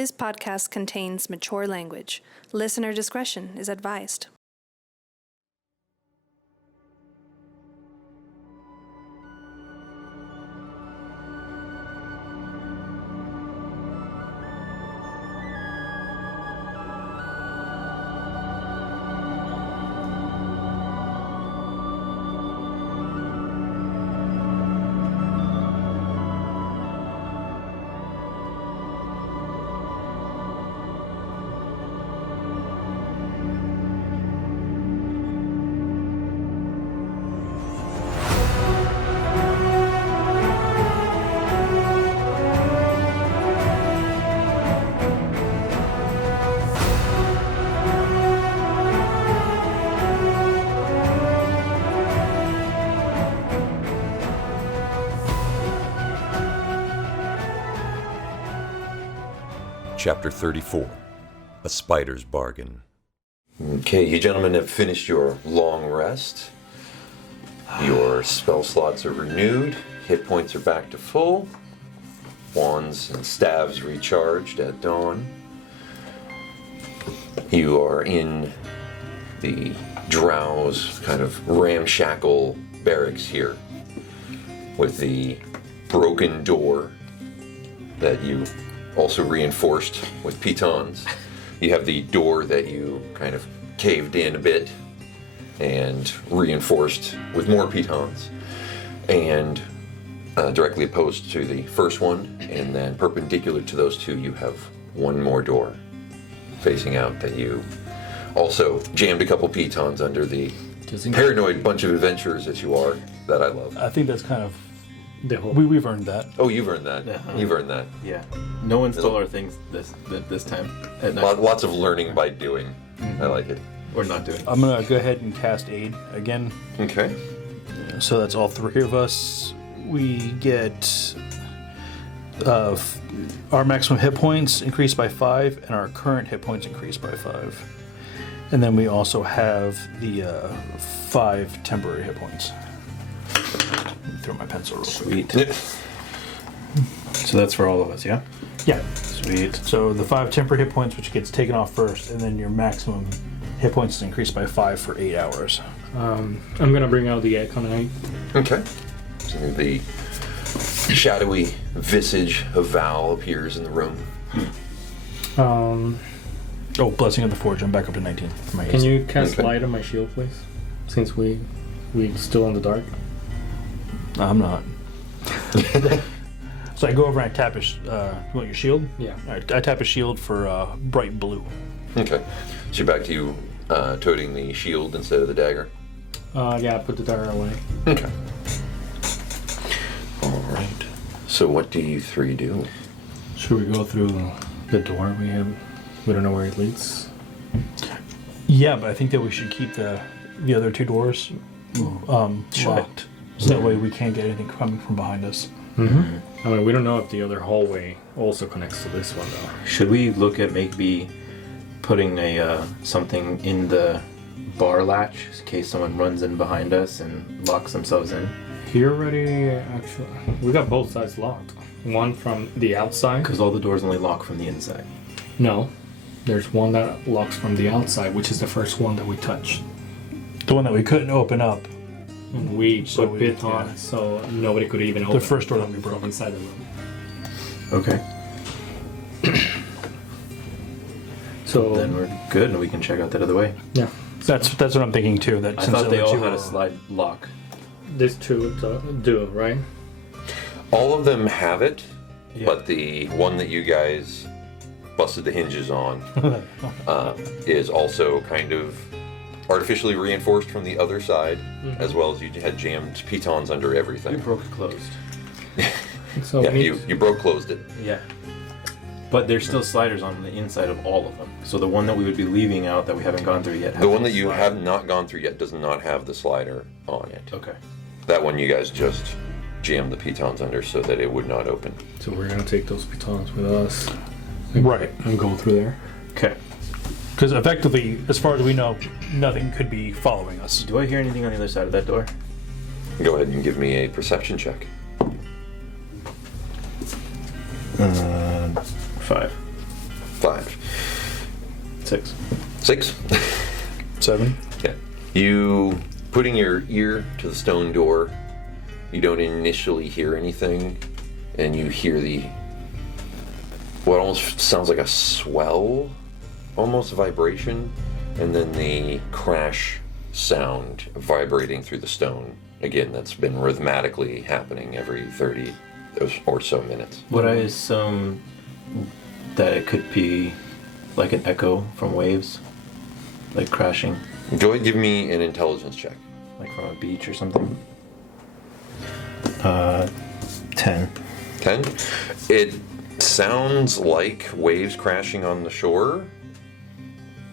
This podcast contains mature language. Listener discretion is advised. Chapter 34, A Spider's Bargain. Okay, you gentlemen have finished your long rest. Your spell slots are renewed. Hit points are back to full. Wands and staves recharged at dawn. You are in the Drow's kind of ramshackle barracks here with the broken door that you also reinforced with pitons. You have the door that you kind of caved in a bit and reinforced with more pitons. And directly opposed to the first one, and then perpendicular to those two, you have one more door facing out that you also jammed a couple pitons under the paranoid bunch of adventurers that you are, that I love. I think that's kind of we've earned that. Oh, you've earned that. Uh-huh. You've earned that. Yeah. No one stole our things this time. At night. Lots of learning by doing. I like it. Or not doing. I'm gonna go ahead and cast Aid again. Okay. So that's all three of us. We get our maximum hit points increased by 5, and our current hit points increased by 5. And then we also have the 5 temporary hit points. Let me throw my pencil real quick. Sweet. So that's for all of us, yeah? Yeah. Sweet. So the 5 temporary hit points, which gets taken off first, and then your maximum hit points is increased by 5 for 8 hours. I'm gonna bring out the Econite. Okay. So the shadowy visage of Val appears in the room. Oh, Blessing of the Forge. I'm back up to 19 for my Can haste. you cast Okay. light on my shield, please? Since we still in the dark. I'm not. So I go over and I tap his. You want your shield? Yeah. All right, I tap a shield for bright blue. Okay. So back to you toting the shield instead of the dagger. Yeah, put the dagger away. Okay. All right. So what do you three do? Should we go through the door? We don't know where it leads. Yeah, but I think that we should keep the other 2 doors locked, so that way we can't get anything coming from behind us. Mm-hmm. I mean, we don't know if the other hallway also connects to this one, though. Should we look at maybe putting a something in the bar latch in case someone runs in behind us and locks themselves in? Here already, actually, we got both sides locked. One from the outside. Because all the doors only lock from the inside. No, there's one that locks from the outside, which is the first one that we touched. The one that we couldn't open up. And we So put we- bit on, yeah. so nobody could even open The first door that we from broke. inside the room. Okay. So Then we're good and we can check out that other way. yeah, That's what I'm thinking too. That I since thought the they other all two had a are- slide lock. these two do, right? All of them have it, Yeah. but the one that you guys busted the hinges on is also kind of artificially reinforced from the other side, as well as you had jammed pitons under You everything. broke it closed. So Yeah, we need, you broke closed it. Yeah. But there's still sliders on the inside of all of them. So the one that we would be leaving out that we haven't gone through yet. The one that you have not gone through yet does not have the slider on it. Okay. That one you guys just jammed the pitons under so that it would not open. so we're gonna take those pitons with us, Right. and go through there. Okay. Because effectively, as far as we know, nothing could be following us. Do I hear anything on the other side of that door? Go ahead and give me a perception check. 5. 5. 6. 6. 7. Yeah. You putting your ear to the stone door, you don't initially hear anything, and you hear what almost sounds like a swell, almost vibration, and then the crash sound vibrating through the stone. Again, that's been rhythmically happening every 30 or so minutes. Would I assume that it could be like an echo from waves? Like crashing? Go ahead and give me an intelligence check. Like from a beach or something? 10. 10? It sounds like waves crashing on the shore.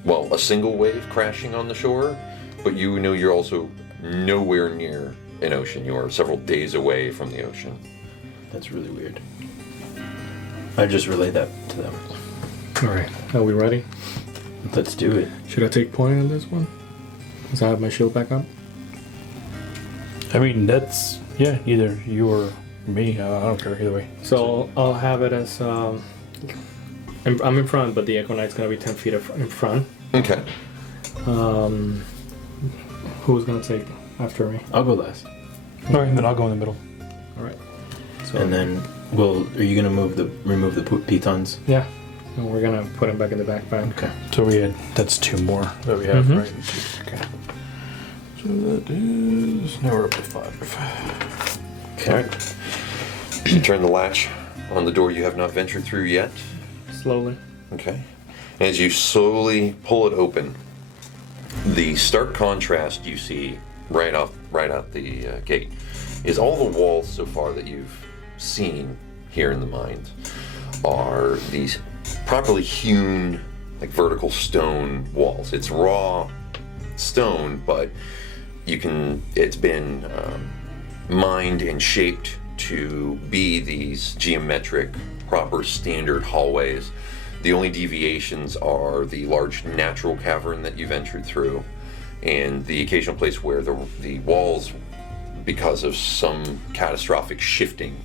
Well, a single wave crashing on the shore, but you know you're also nowhere near an ocean. You are several days away from the ocean. That's really weird. I just relayed that to them. Alright, are we ready? Let's do it. Should I take point on this one? Because I have my shield back up? I mean, that's, yeah, either you or me. I don't care either way. So I'll have it as, I'm in front, but the Echo Knight's going to be 10 feet in front. Okay. Who's going to take after me? I'll go last. All right, then I'll go in the middle. Alright. So, And then, are you gonna remove the pitons? yeah. And we're going to put him back in the backpack. Okay. So that's 2 more that we have, Mhm. right? Okay. So that is, now we're up to 5. Okay. Alright. You turn the latch on the door you have not ventured through yet. Slowly. Okay. As you slowly pull it open, the stark contrast you see right out the gate is all the walls so far that you've seen here in the mines are these properly hewn, like vertical stone walls. It's raw stone, but it's been mined and shaped to be these geometric, proper standard hallways. The only deviations are the large natural cavern that you've entered through and the occasional place where the walls, because of some catastrophic shifting,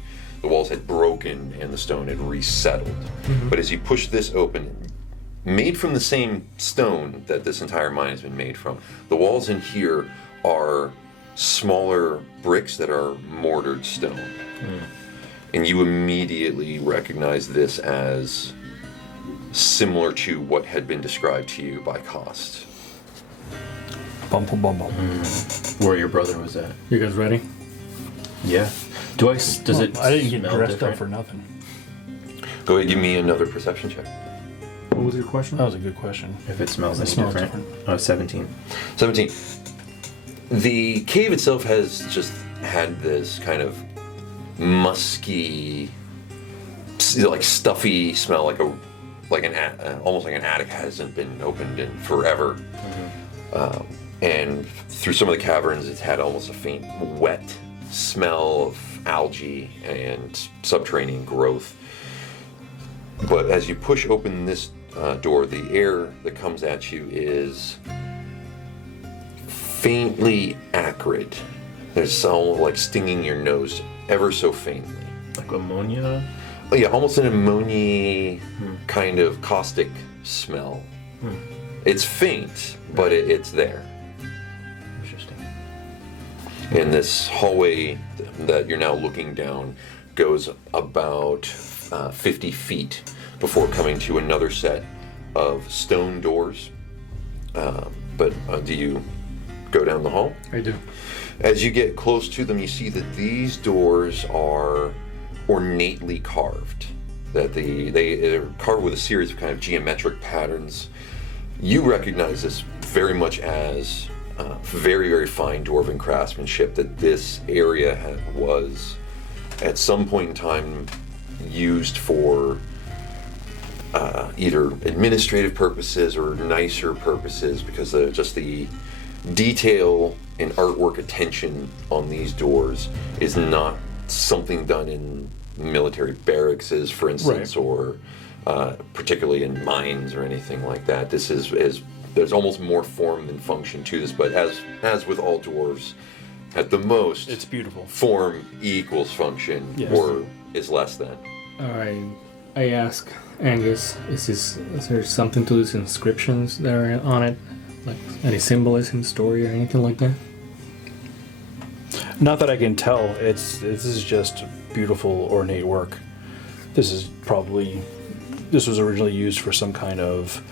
the walls had broken and the stone had resettled. Mm-hmm. But as you push this open, made from the same stone that this entire mine has been made from, the walls in here are smaller bricks that are mortared stone. And you immediately recognize this as similar to what had been described to you by Cost. Bumble, bumble. Where your brother was at. You guys ready? Yeah. Does it I didn't get smell dressed different? up for nothing. Go ahead, give me another perception check. What was your question? That was a good question. If it smells It any smells different. Oh, 17. 17. The cave itself has just had this kind of musky, like stuffy smell, almost like an attic hasn't been opened in forever. Mm-hmm. And through some of the caverns, it's had almost a faint wet smell of algae and subterranean growth. But as you push open this door, the air that comes at you is faintly acrid. There's some like stinging your nose ever so faintly. Like ammonia? Oh yeah, almost an ammonia kind of caustic smell. It's faint, but it's there. Interesting. And this hallway that you're now looking down goes about 50 feet before coming to another set of stone doors. But do you go down the hall? I do. As you get close to them, you see that these doors are ornately carved. That they're carved with a series of kind of geometric patterns. You recognize this very much as very, very fine dwarven craftsmanship, that this area was at some point in time used for either administrative purposes or nicer purposes, because just the detail and artwork attention on these doors is not something done in military barracks, for instance, right. Or particularly in mines or anything like that. This is there's almost more form than function to this, but as with all dwarves, at the most, It's beautiful. form equals function, Yes. or is less than. Alright. I ask Angus, is there something to these inscriptions that are on it? Like any symbolism, story, or anything like that? Not that I can tell. This is just beautiful, ornate work. This was originally used for some kind of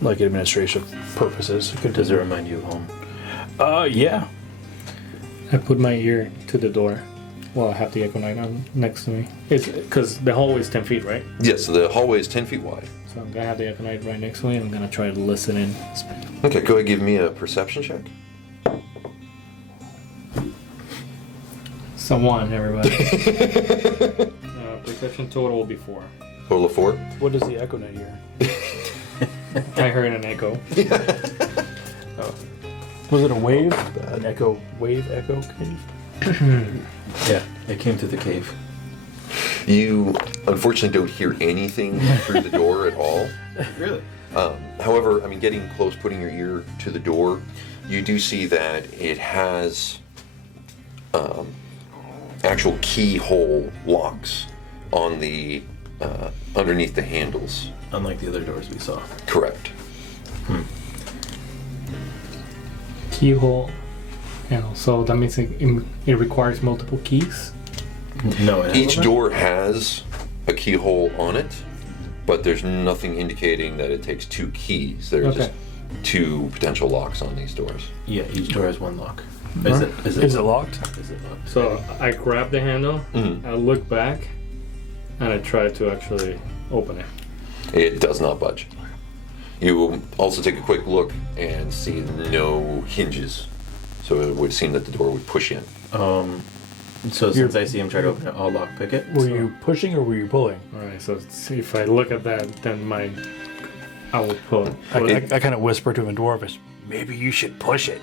like administrative purposes. Does it remind you of home? Yeah. I put my ear to the door while I have the Econite on next to me. It's because the hallway is 10 feet, right? Yes, the hallway is 10 feet wide. So I'm gonna have the Econite right next to me, and I'm gonna try to listen in. Okay, go ahead and give me a perception check. So 1, everybody. Perception total will be 4. Total of 4. What does the Echo Net hear? I heard an echo. Was it a wave? An echo cave? Yeah, it came through the cave. You unfortunately don't hear anything through the door at all. Really? However, I mean, getting close, putting your ear to the door, you do see that it has actual keyhole locks on the underneath the handles. Unlike the other doors we saw. Correct. Keyhole. Yeah, so that means it requires multiple keys. No, it Each hasn't. door has a keyhole on it, but there's nothing indicating that it takes 2 keys. There's Okay. just 2 potential locks on these doors. Yeah, each door has 1 lock. Huh? Is Is it locked? Is it locked? So I grab the handle, Mhm. I look back, and I try to actually open it. It does not budge. You will also take a quick look and see no hinges. So it would seem that the door would push in. So since I see him try to open it, I'll lockpick it. Were you pushing or were you pulling? Alright, so if I look at that, then I will pull. I kind of whisper to him in Dwarvish, maybe you should push it.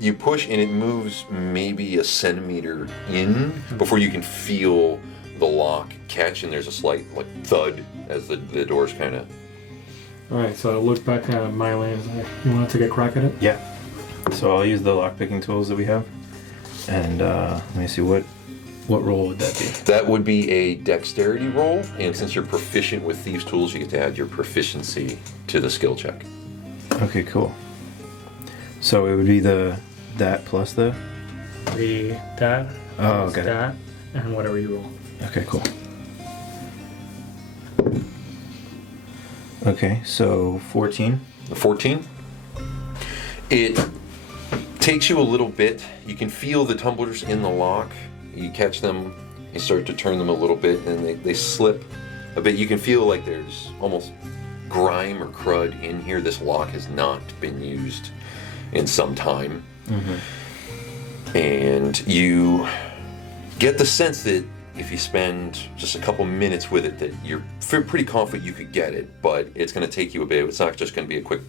You push and it moves maybe a centimeter in before you can feel the lock catch, and there's a slight like thud as the doors kind of. Alright, so I look back at Meilin and say, you want to take a crack at it? Yeah. So I'll use the lockpicking tools that we have. And let me see, what roll would that be? That would be a dexterity roll, and since you're proficient with thieves' tools, you get to add your proficiency to the skill check. Okay, cool. So it would be that plus the. That, Oh, plus okay. that, and whatever you roll. Okay, cool. Okay, so 14. The 14. It takes you a little bit. You can feel the tumblers in the lock. You catch them, you start to turn them a little bit, and they slip a bit. You can feel like there's almost grime or crud in here. This lock has not been used in some time. And you get the sense that if you spend just a couple minutes with it, that you're pretty confident you could get it, but it's going to take you a bit. It's not just going to be a quick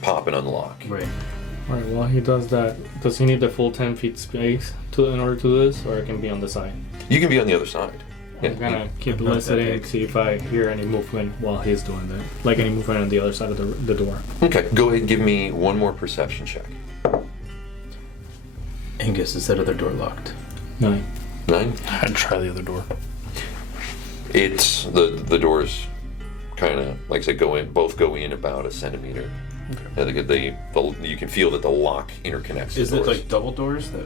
pop and unlock. Right. Alright, while he does that, does he need the full 10 feet space in order to do this, or it can be on the side? You can be on the other side. I'm gonna keep Not that listening, big. see if I hear any movement while he's doing that. Like any movement on the other side of the door. Okay, go ahead and give me one more perception check. Angus, is that other door locked? 9. 9. I'd try the other door. It's the doors kind of, like I said, both go in about a centimeter. Okay. You can feel that the lock interconnects the Is it doors. like double doors that?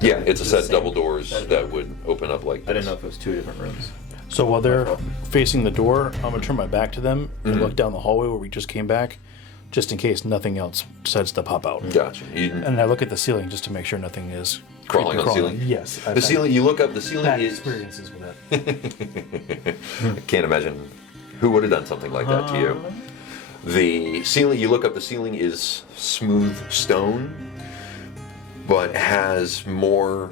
Yeah, it's a the set of same? double doors that would open up like this. I didn't know if it was 2 different rooms. So while they're facing the door, I'm going to turn my back to them and look down the hallway where we just came back, just in case nothing else decides to pop out. Gotcha. And I look at the ceiling just to make sure nothing is Crawling on the ceiling? Yes. The ceiling, you look up, the ceiling Bad is... experiences with that. I can't imagine who would have done something like that to you. The ceiling, you look up, the ceiling is smooth stone, but has more...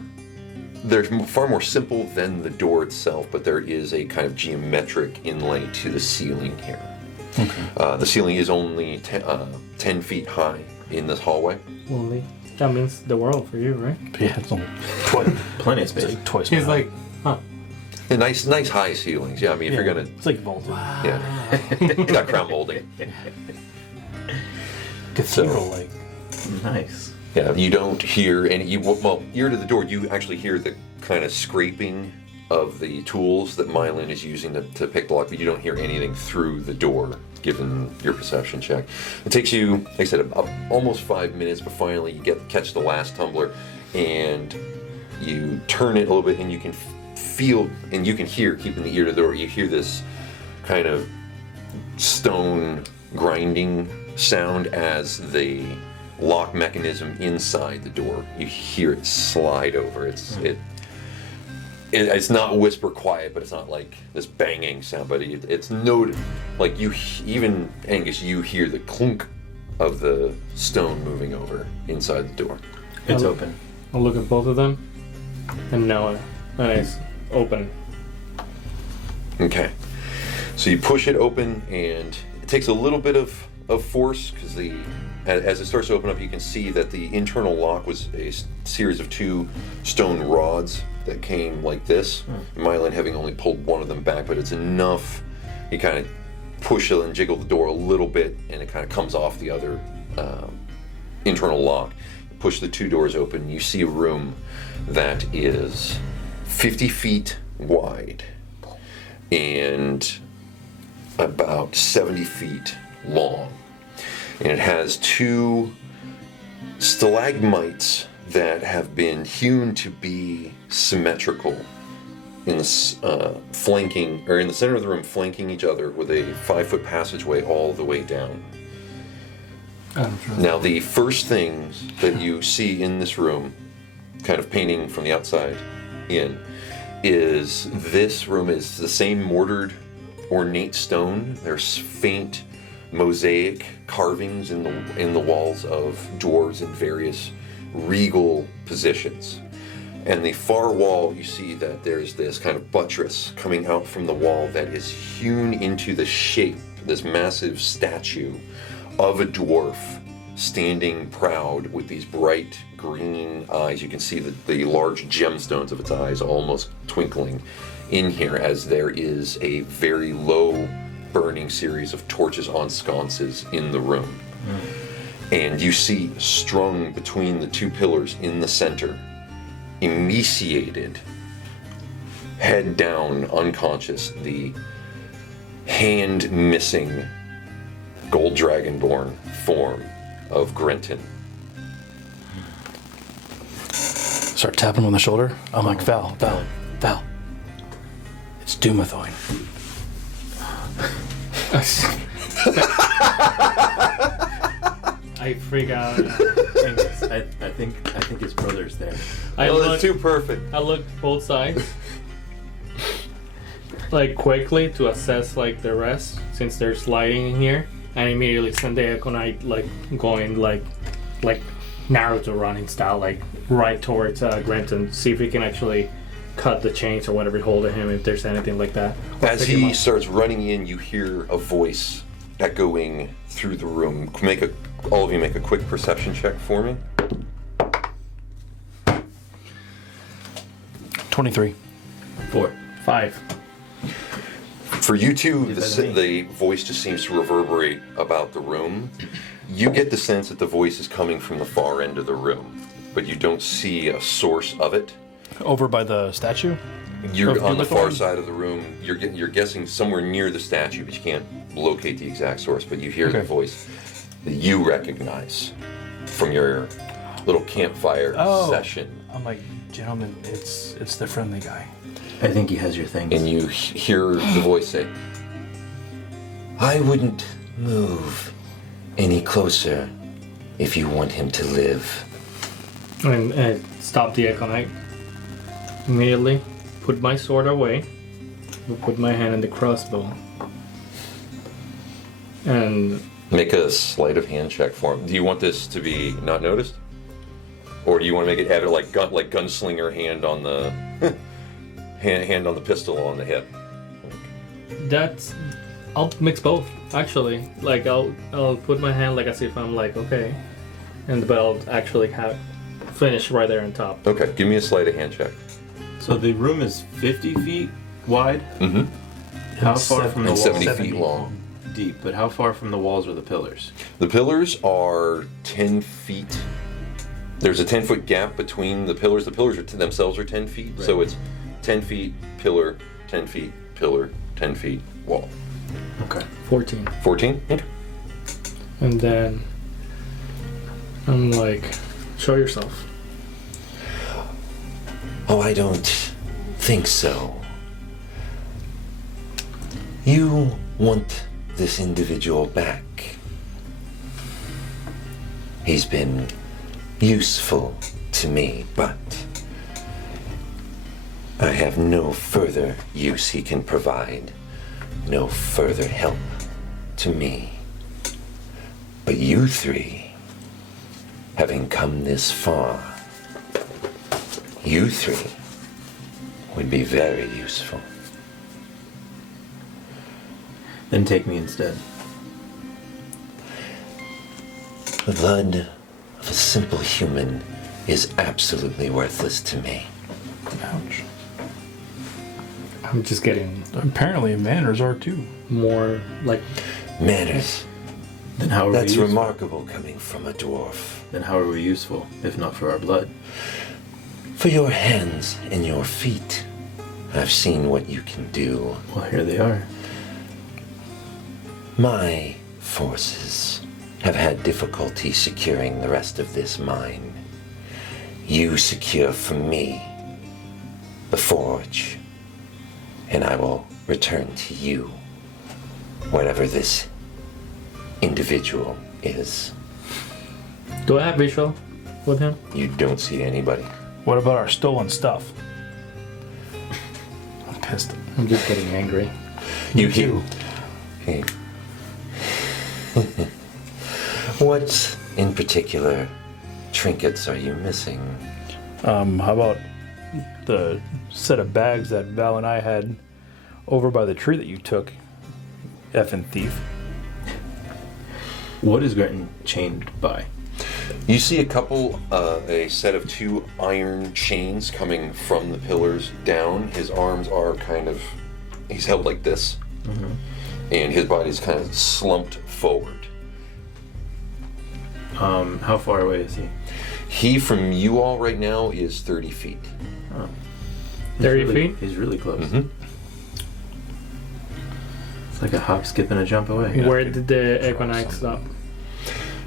There's far more simple than the door itself, but there is a kind of geometric inlay to the ceiling here. Okay. The ceiling is only 10 feet high in this hallway. Well, that means the world for you, right? Yeah, it's only twice. Plenty of space. It's like twice. He's my like, huh. And nice high ceilings. Yeah, I mean, if you're gonna, It's like vaulted. yeah, got crown molding. Cathedral like. Nice. Yeah, you don't hear any. Ear to the door. You actually hear the kind of scraping of the tools that Meilin is using to pick the lock, but you don't hear anything through the door, given your perception check. It takes you, like I said, almost 5 minutes, but finally you catch the last tumbler, and you turn it a little bit, and you can feel, and you can hear, keeping the ear to the door, you hear this kind of stone grinding sound as the lock mechanism inside the door, you hear it slide over. It's not whisper quiet, but it's not like this banging sound, but it's noted. Like even Angus, you hear the clunk of the stone moving over inside the door. It's open. I'll look at both of them, and now it's open. Okay, so you push it open, and it takes a little bit of force, because as it starts to open up, you can see that the internal lock was a series of 2 stone rods that came like this. Meilin having only pulled one of them back, but it's enough. You kind of push it and jiggle the door a little bit, and it kind of comes off the other internal lock. You push the 2 doors open. You see a room that is 50 feet wide and about 70 feet long. And it has 2 stalagmites that have been hewn to be symmetrical in the flanking, or in the center of the room, flanking each other with a 5-foot passageway all the way down. Now, the first things that you see in this room, kind of painting from the outside in, is this room is the same mortared, ornate stone. There's faint mosaic carvings in the walls of dwarves in various regal positions. And the far wall, you see that there's this kind of buttress coming out from the wall that is hewn into the shape, this massive statue of a dwarf standing proud with these bright green eyes. You can see the large gemstones of its eyes almost twinkling in here, as there is a very low burning series of torches on sconces in the room. And you see, strung between the 2 pillars in the center, emaciated, head down, unconscious, the hand missing gold dragonborn form of Grenton. Start tapping him on the shoulder. I'm like, Val. It's Doomathoin. I freak out. I think his brother's there. It's too perfect. I look both sides, like quickly to assess like the rest, since there's lighting in here, and immediately send the Econite like going like Naruto running style, like right towards Grenton, see if we can actually cut the chains or whatever holding him, if there's anything like that. As he starts running in, you hear a voice echoing through the room. All of you make a quick perception check for me. 23. 4. 5. For you two, You're better than me. the voice just seems to reverberate about the room. You get the sense that the voice is coming from the far end of the room, but you don't see a source of it. Over by the statue? You're Of on the far Doomathoin? side of the room. You're guessing somewhere near the statue, but you can't locate the exact source. But you hear the Okay. voice that you recognize from your little campfire session. I'm like, gentlemen, it's the friendly guy. I think he has your things. And you hear the voice say, "I wouldn't move any closer if you want him to live." And stop the Econite. Immediately put my sword away, put my hand in the crossbow, and Make a sleight of hand check for him. Do you want this to be not noticed? Or do you want to make it evident, like gunslinger hand on the hand on the pistol on the hip? I'll mix both actually. Like I'll put my hand like as if I'm like okay, but I'll actually finish right there on top. Okay, give me a sleight of hand check. So the room is 50 feet wide? Mm-hmm. How far from the And walls? 70 feet long. Deep, but how far from the walls are the pillars? The pillars are 10 feet. There's a 10-foot gap between the pillars. The pillars themselves are 10 feet, so Right. it's 10 feet, pillar, 10 feet, pillar, 10 feet, wall. Okay. 14. 14? Okay. And then I'm like, show yourself. Oh, I don't think so. You want this individual back. He's been useful to me, but I have no further use he can provide, no further help to me. But you three, having come this far, you three would be very useful. Then take me instead. The blood of a simple human is absolutely worthless to me. Ouch. I'm just getting Apparently manners are too. more like, Manners. Then how are That's we useful? remarkable coming from a dwarf. Then how are we useful, if not for our blood? For your hands and your feet, I've seen what you can do. Well, here they are. My forces have had difficulty securing the rest of this mine. You secure for me the forge, and I will return to you whatever this individual is. do I have visual with him? You don't see anybody. What about our stolen stuff? I'm pissed. I'm just getting angry. You hear. Hey. What in particular trinkets are you missing? How about the set of bags that Val and I had over by the tree that you took? Effing thief. What is Grenton chained by? You see a set of 2 iron chains coming from the pillars down. His arms are he's held like this. And his body's kind of slumped forward. How far away is he? He, from you all right now, is 30 feet. Oh. 30 really, feet? He's really close. Mhm. It's like a hop, skip, and a jump away. Where did the Equinite stop?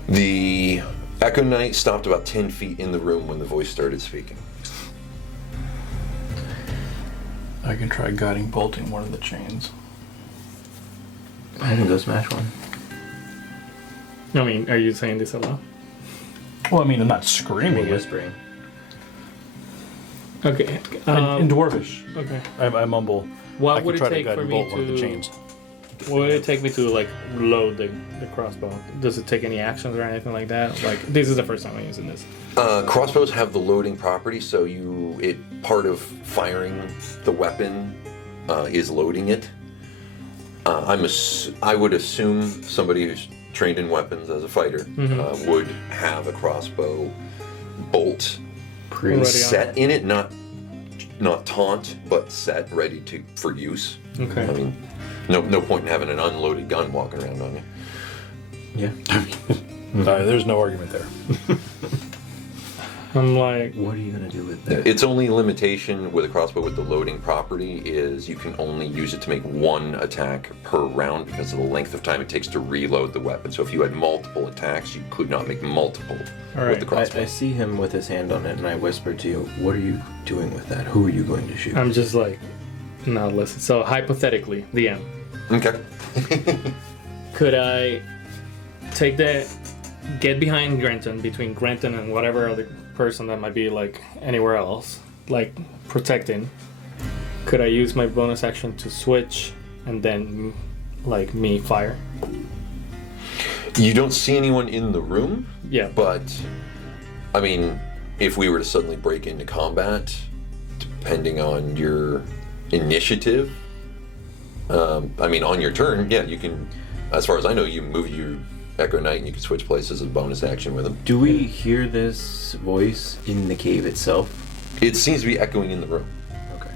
The Echo Knight stopped about 10 feet in the room when the voice started speaking. I can try guiding bolting one of the chains. I can go smash one. I mean, are you saying this aloud? Well, I mean, I'm not We're screaming it. whispering. Okay. In Dwarvish, Okay. I mumble. What I would can try it take to guide for and me bolt one of the to? chains. What would it take me to like load the crossbow? Does it take any actions or anything like that? Like this is the first time I'm using this. Crossbows have the loading property, so part of firing the weapon is loading it. I would assume somebody who's trained in weapons as a fighter would have a crossbow bolt Already set in it, not taunt, but set ready for use. Okay. I mean, no point in having an unloaded gun walking around on you. Yeah. There's no argument there. I'm like, What are you gonna do with that? Its only limitation with a crossbow with the loading property is you can only use it to make 1 attack per round because of the length of time it takes to reload the weapon. So if you had multiple attacks, you could not make multiple with the crossbow. I see him with his hand on it, and I whisper to you, "What are you doing with that? Who are you going to shoot?" I'm just like, no, listen. So hypothetically, the end. Okay. Could I get behind Grenton, between Grenton and whatever other person that might be like anywhere else, like protecting? Could I use my bonus action to switch and then like me fire? You don't see anyone in the room, Yeah. but I mean, if we were to suddenly break into combat, depending on your initiative, I mean, on your turn, yeah, you can, as far as I know, you move your Echo Knight and you can switch places as a bonus action with him. Do we hear this voice in the cave itself? It seems to be echoing in the room. Okay.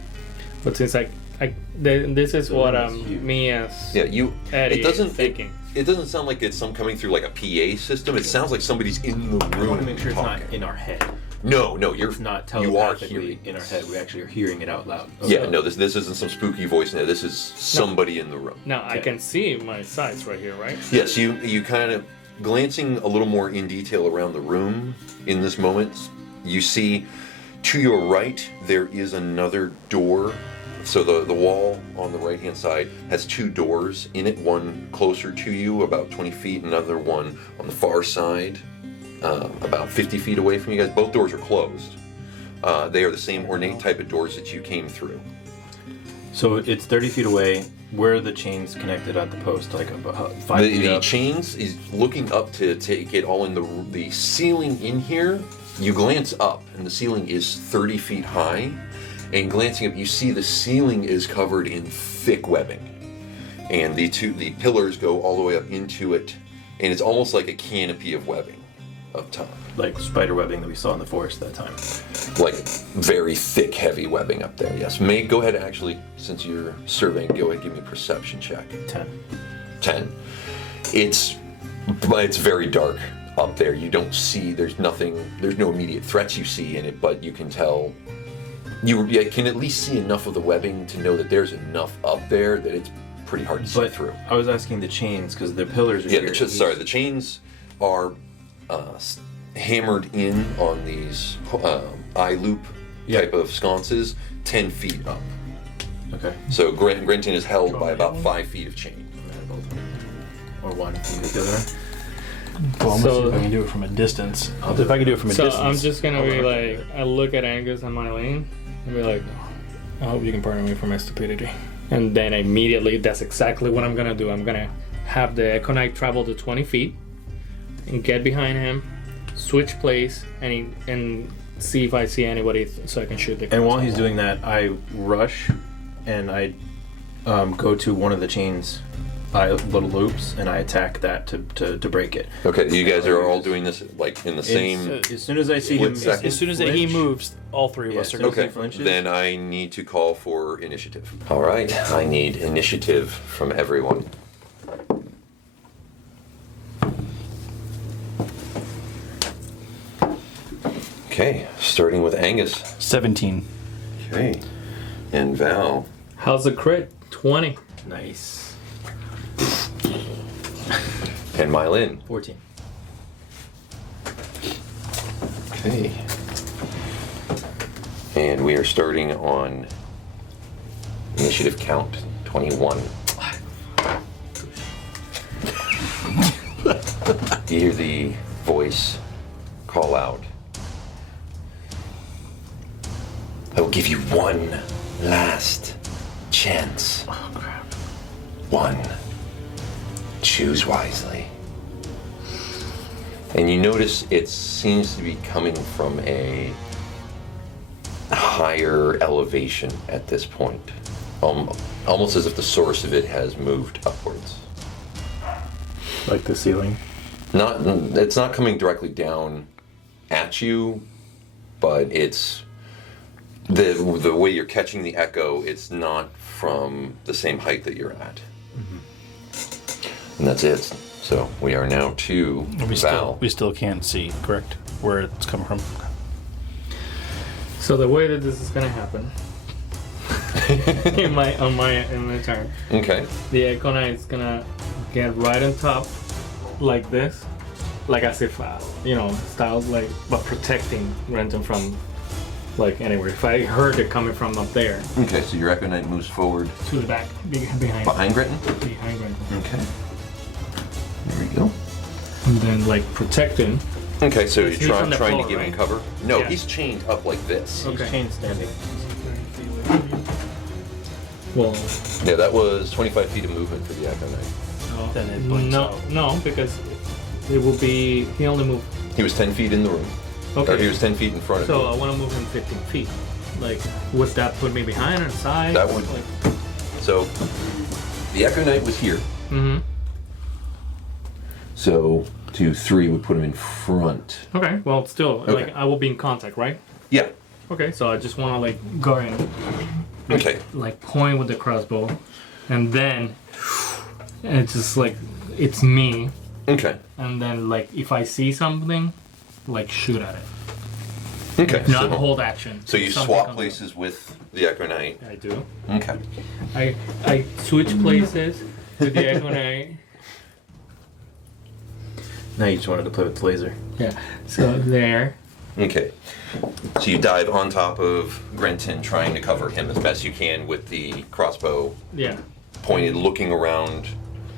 But since this is The what room is huge. me as Yeah, you. Eddie It doesn't. thinking. It doesn't sound like it's some coming through like a PA system. It sounds like somebody's in the room. I want to make sure it's not talking. in our head. No, you're It's not you are telepathically hearing in our head. We actually are hearing it out loud. Yeah, no, this isn't some spooky voice. No, this is somebody in the room. Now I Okay. can see my sides right here, right? Yes, you kind of glancing a little more in detail around the room in this moment. You see to your right there is another door. So the wall on the right hand side has two doors in it. One closer to you, about 20 feet. Another one on the far side, about 50 feet away from you guys. Both doors are closed. They are the same ornate type of doors that you came through. So it's 30 feet away. Where are the chains connected at the post? Like about 5 feet The up? chains is looking up to take it all in. The ceiling in here, you glance up and the ceiling is 30 feet high, and glancing up you see the ceiling is covered in thick webbing, and the pillars go all the way up into it, and it's almost like a canopy of webbing up top, Like spider webbing that we saw in the forest that time. like very thick heavy webbing up there. Yes, May, go ahead, actually, since you're surveying, go ahead and give me a perception check. 10. It's very dark up there. You don't see, there's no immediate threats you see in it, but you can tell, you can at least see enough of the webbing to know that there's enough up there that it's pretty hard to see But through. I was asking the chains because the pillars are Yeah, here. the chains are hammered in on these eye loop type of sconces 10 feet up. Okay. So Grenton is held by about 5 feet of chain. Or one. Can you get the other one? Well, I'm gonna see So- if I can do it from a distance. If I can do it from a So distance. I'm just gonna be like, I look at Angus and Meilin and be like, I hope you can pardon me for my stupidity. And then immediately, that's exactly what I'm gonna do. I'm gonna have the Echo Knight travel to 20 feet and get behind him, switch place, and see if I see anybody so I can shoot the And while he's doing that, I rush and I go to one of the chains little loops and I attack that to break it. Okay, you guys are all doing this like in the same. As soon as I see him, Split second. as soon as he flinch, moves, all three of Yeah, us are so- going Okay, flinches? then I need to call for initiative. All right, I need initiative from everyone. Okay, starting with Angus. 17. Okay, and Val. How's the crit? 20. Nice. And Meilin. 14. Okay. And we are starting on initiative count 21. You hear the voice call out. I will give you one last chance. Oh crap. One. Choose wisely. And you notice it seems to be coming from a higher elevation at this point. Almost as if the source of it has moved upwards. Like the ceiling. It's not coming directly down at you, but it's the way you're catching the echo, it's not from the same height that you're at. And that's it. So we are now to Val. We still can't see, correct? Where it's coming from. So the way that this is gonna happen in my turn, Okay. the Echo Knight is gonna get right on top, like this, like as if styles like, but protecting Renton from like anywhere. If I heard it coming from up there Okay, so your Echo Knight moves forward to the back, behind Gretton? Renton, Okay. There we go. and then like protecting. Okay, so He's you're on the trying floor, to give him right? cover? No, Yeah. he's chained up like this. Okay. He's chain standing. Well, Yeah, that was 25 feet of movement for the Echo Knight. Then it blinks no, out. no, because it will be he only moved. He was 10 feet in the room. Okay. Or he was 10 feet in front of So I you. want to move him 15 feet. Like, would that put me behind or side? That would- Like, So the Echo Knight was here. mm-hmm. So 2, 3 would put him in front. Okay. Well, still, Okay. like, I will be in contact, right? Yeah. Okay. So I just want to like go in, Okay. like point with the crossbow, and then it's just like it's me, Okay. and then like if I see something, like shoot at it. Okay. Not hold action. So you Something swap comes places with the Echo Knight. up. I do. Okay. I switch places with the Echo Knight. Now you just wanted to play with the laser. Yeah. So there. Okay. So you dive on top of Grenton, trying to cover him as best you can with the crossbow Yeah. pointed, looking around.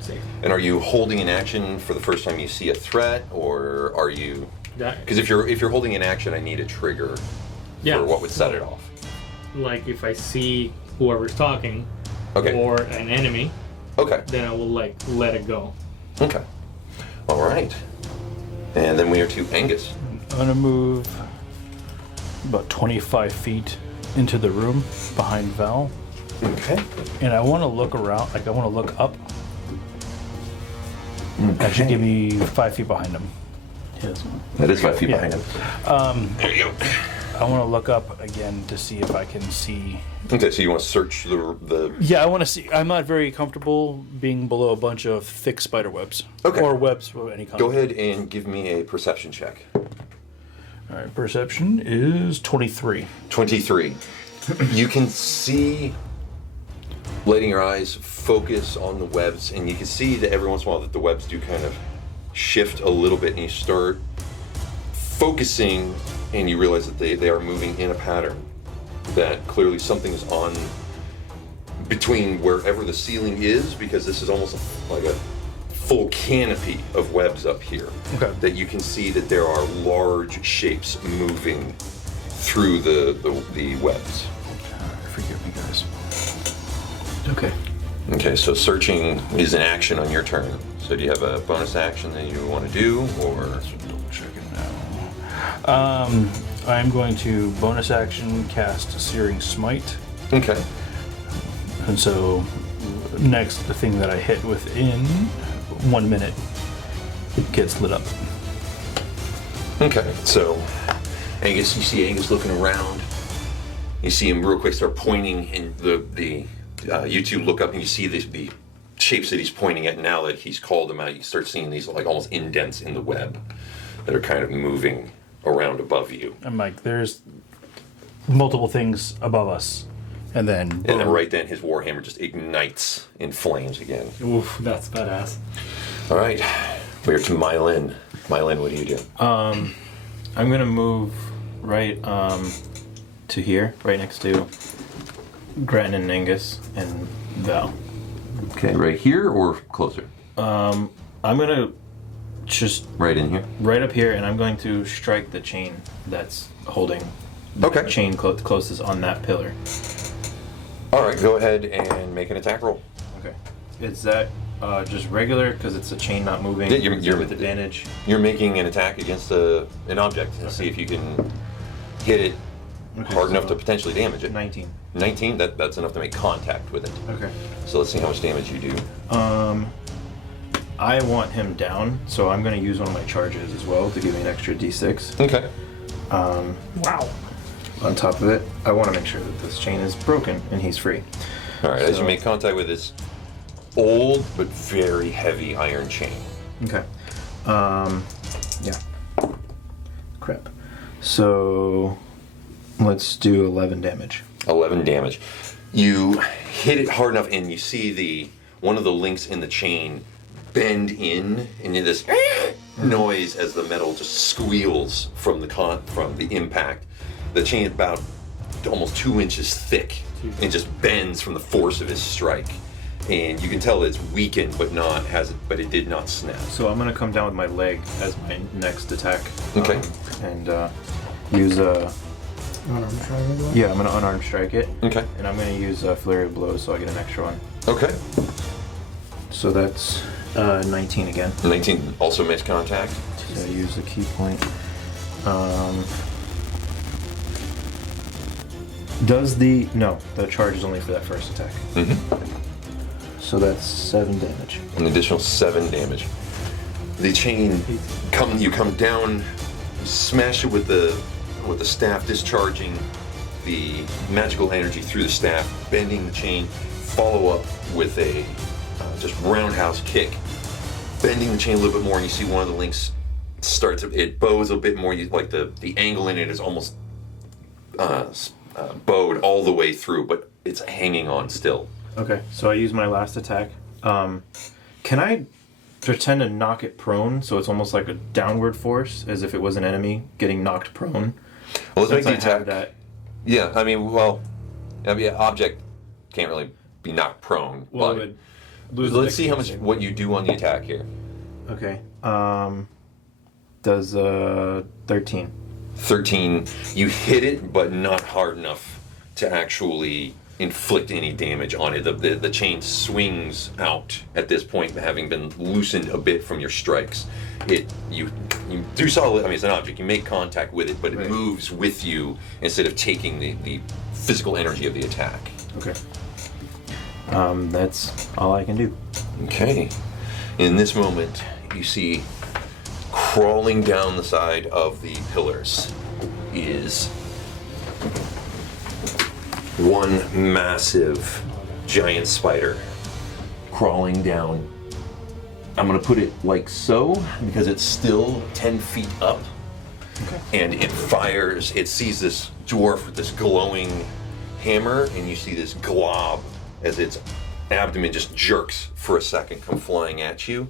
See. And are you holding an action for the first time you see a threat, or are you? That, Because if you're holding an action, I need a trigger yeah. for what would set it off. Like if I see whoever's talking Okay. or an enemy, Okay. then I will like let it go. Okay. All right. And then we are to Angus. I'm gonna move about 25 feet into the room behind Val, Okay. and I want to look around. Like I want to look up. That should give me 5 feet behind him. Yes. That is 5 feet Yeah. behind him. There you go. I want to look up again to see if I can see. Okay, so you want to search the Yeah, I want to see. I'm not very comfortable being below a bunch of thick spider webs. Okay. Or webs of any kind. Go ahead and give me a perception check. All right, perception is 23. 23. You can see, letting your eyes focus on the webs, and you can see that every once in a while that the webs do kind of shift a little bit, and you start focusing, and you realize that they are moving in a pattern, that clearly something's on between wherever the ceiling is, because this is almost like a full canopy of webs up here. Okay. That you can see that there are large shapes moving through the webs. Forgive me, guys. Okay. Okay, so searching is an action on your turn. So do you have a bonus action that you want to do, or? Double check it now. I'm going to bonus action cast Searing Smite. Okay. And so next, the thing that I hit within 1 minute, it gets lit up. Okay, so Angus, you see Angus looking around. You see him real quick start pointing, and you two look up and you see the shapes that he's pointing at. Now that he's called them out, you start seeing these like almost indents in the web that are kind of moving around above you. I'm like, there's multiple things above us. And then And then right then his warhammer just ignites in flames again. Oof, that's badass. All right, we're to Meilin. Meilin, what do you do? I'm gonna move right to here, right next to Gretton and Angus and Val. Okay, right here or closer? I'm gonna just Right in here. right up here, and I'm going to strike the chain that's holding Okay. chain closest on that pillar. All right, go ahead and make an attack roll. Okay. Is that just regular because it's a chain not moving? Yeah, you're with advantage. You're making an attack against an object and see if you can hit it hard enough to potentially damage it. 19. 19. That's enough to make contact with it. Okay. So let's see how much damage you do. I want him down, so I'm going to use one of my charges as well to give me an extra d6. Okay. Wow. On top of it, I want to make sure that this chain is broken and he's free. All right. As you So- make contact with this old but very heavy iron chain. Okay. Yeah. Crap. So let's do 11 damage. 11 damage. You hit it hard enough, and you see one of the links in the chain bend in, and in this noise as the metal just squeals from the impact. The chain is about almost 2 inches thick, and just bends from the force of his strike. And you can tell it's weakened, but it did not snap. So I'm going to come down with my leg as my next attack. Okay. And use a... Yeah, I'm going to unarmed strike it. Okay. And I'm going to use a flurry of blows so I get an extra one. Okay. So that's 19 again. 19 also makes contact. So I use the key point. No, the charge is only for that first attack. Mm-hmm. So that's 7 damage. An additional 7 damage. The chain you come down, you smash it with the staff, discharging the magical energy through the staff, bending the chain. Follow up with a just roundhouse kick, bending the chain a little bit more, and you see one of the links it bows a bit more. Like the angle in it is almost bowed all the way through, but it's hanging on still. Okay, so I use my last attack. Can I pretend to knock it prone so it's almost like a downward force, as if it was an enemy getting knocked prone? Well, let's make Since the I have attack. that. Yeah, object can't really be knocked prone. Well, it but would lose the let's see how much dexterity. what you do on the attack here. Okay. Does 13. 13. You hit it, but not hard enough to actually inflict any damage on it. The chain swings out at this point, having been loosened a bit from your strikes. You do solid. I mean, it's an object. You make contact with it, but it Right. moves with you instead of taking the physical energy of the attack. Okay. That's all I can do. Okay. In this moment, you see crawling down the side of the pillars is one massive giant spider crawling down. I'm going to put it like so because it's still 10 feet up. Okay. And it fires, it sees this dwarf with this glowing hammer, and you see this glob as its abdomen just jerks for a second, come flying at you.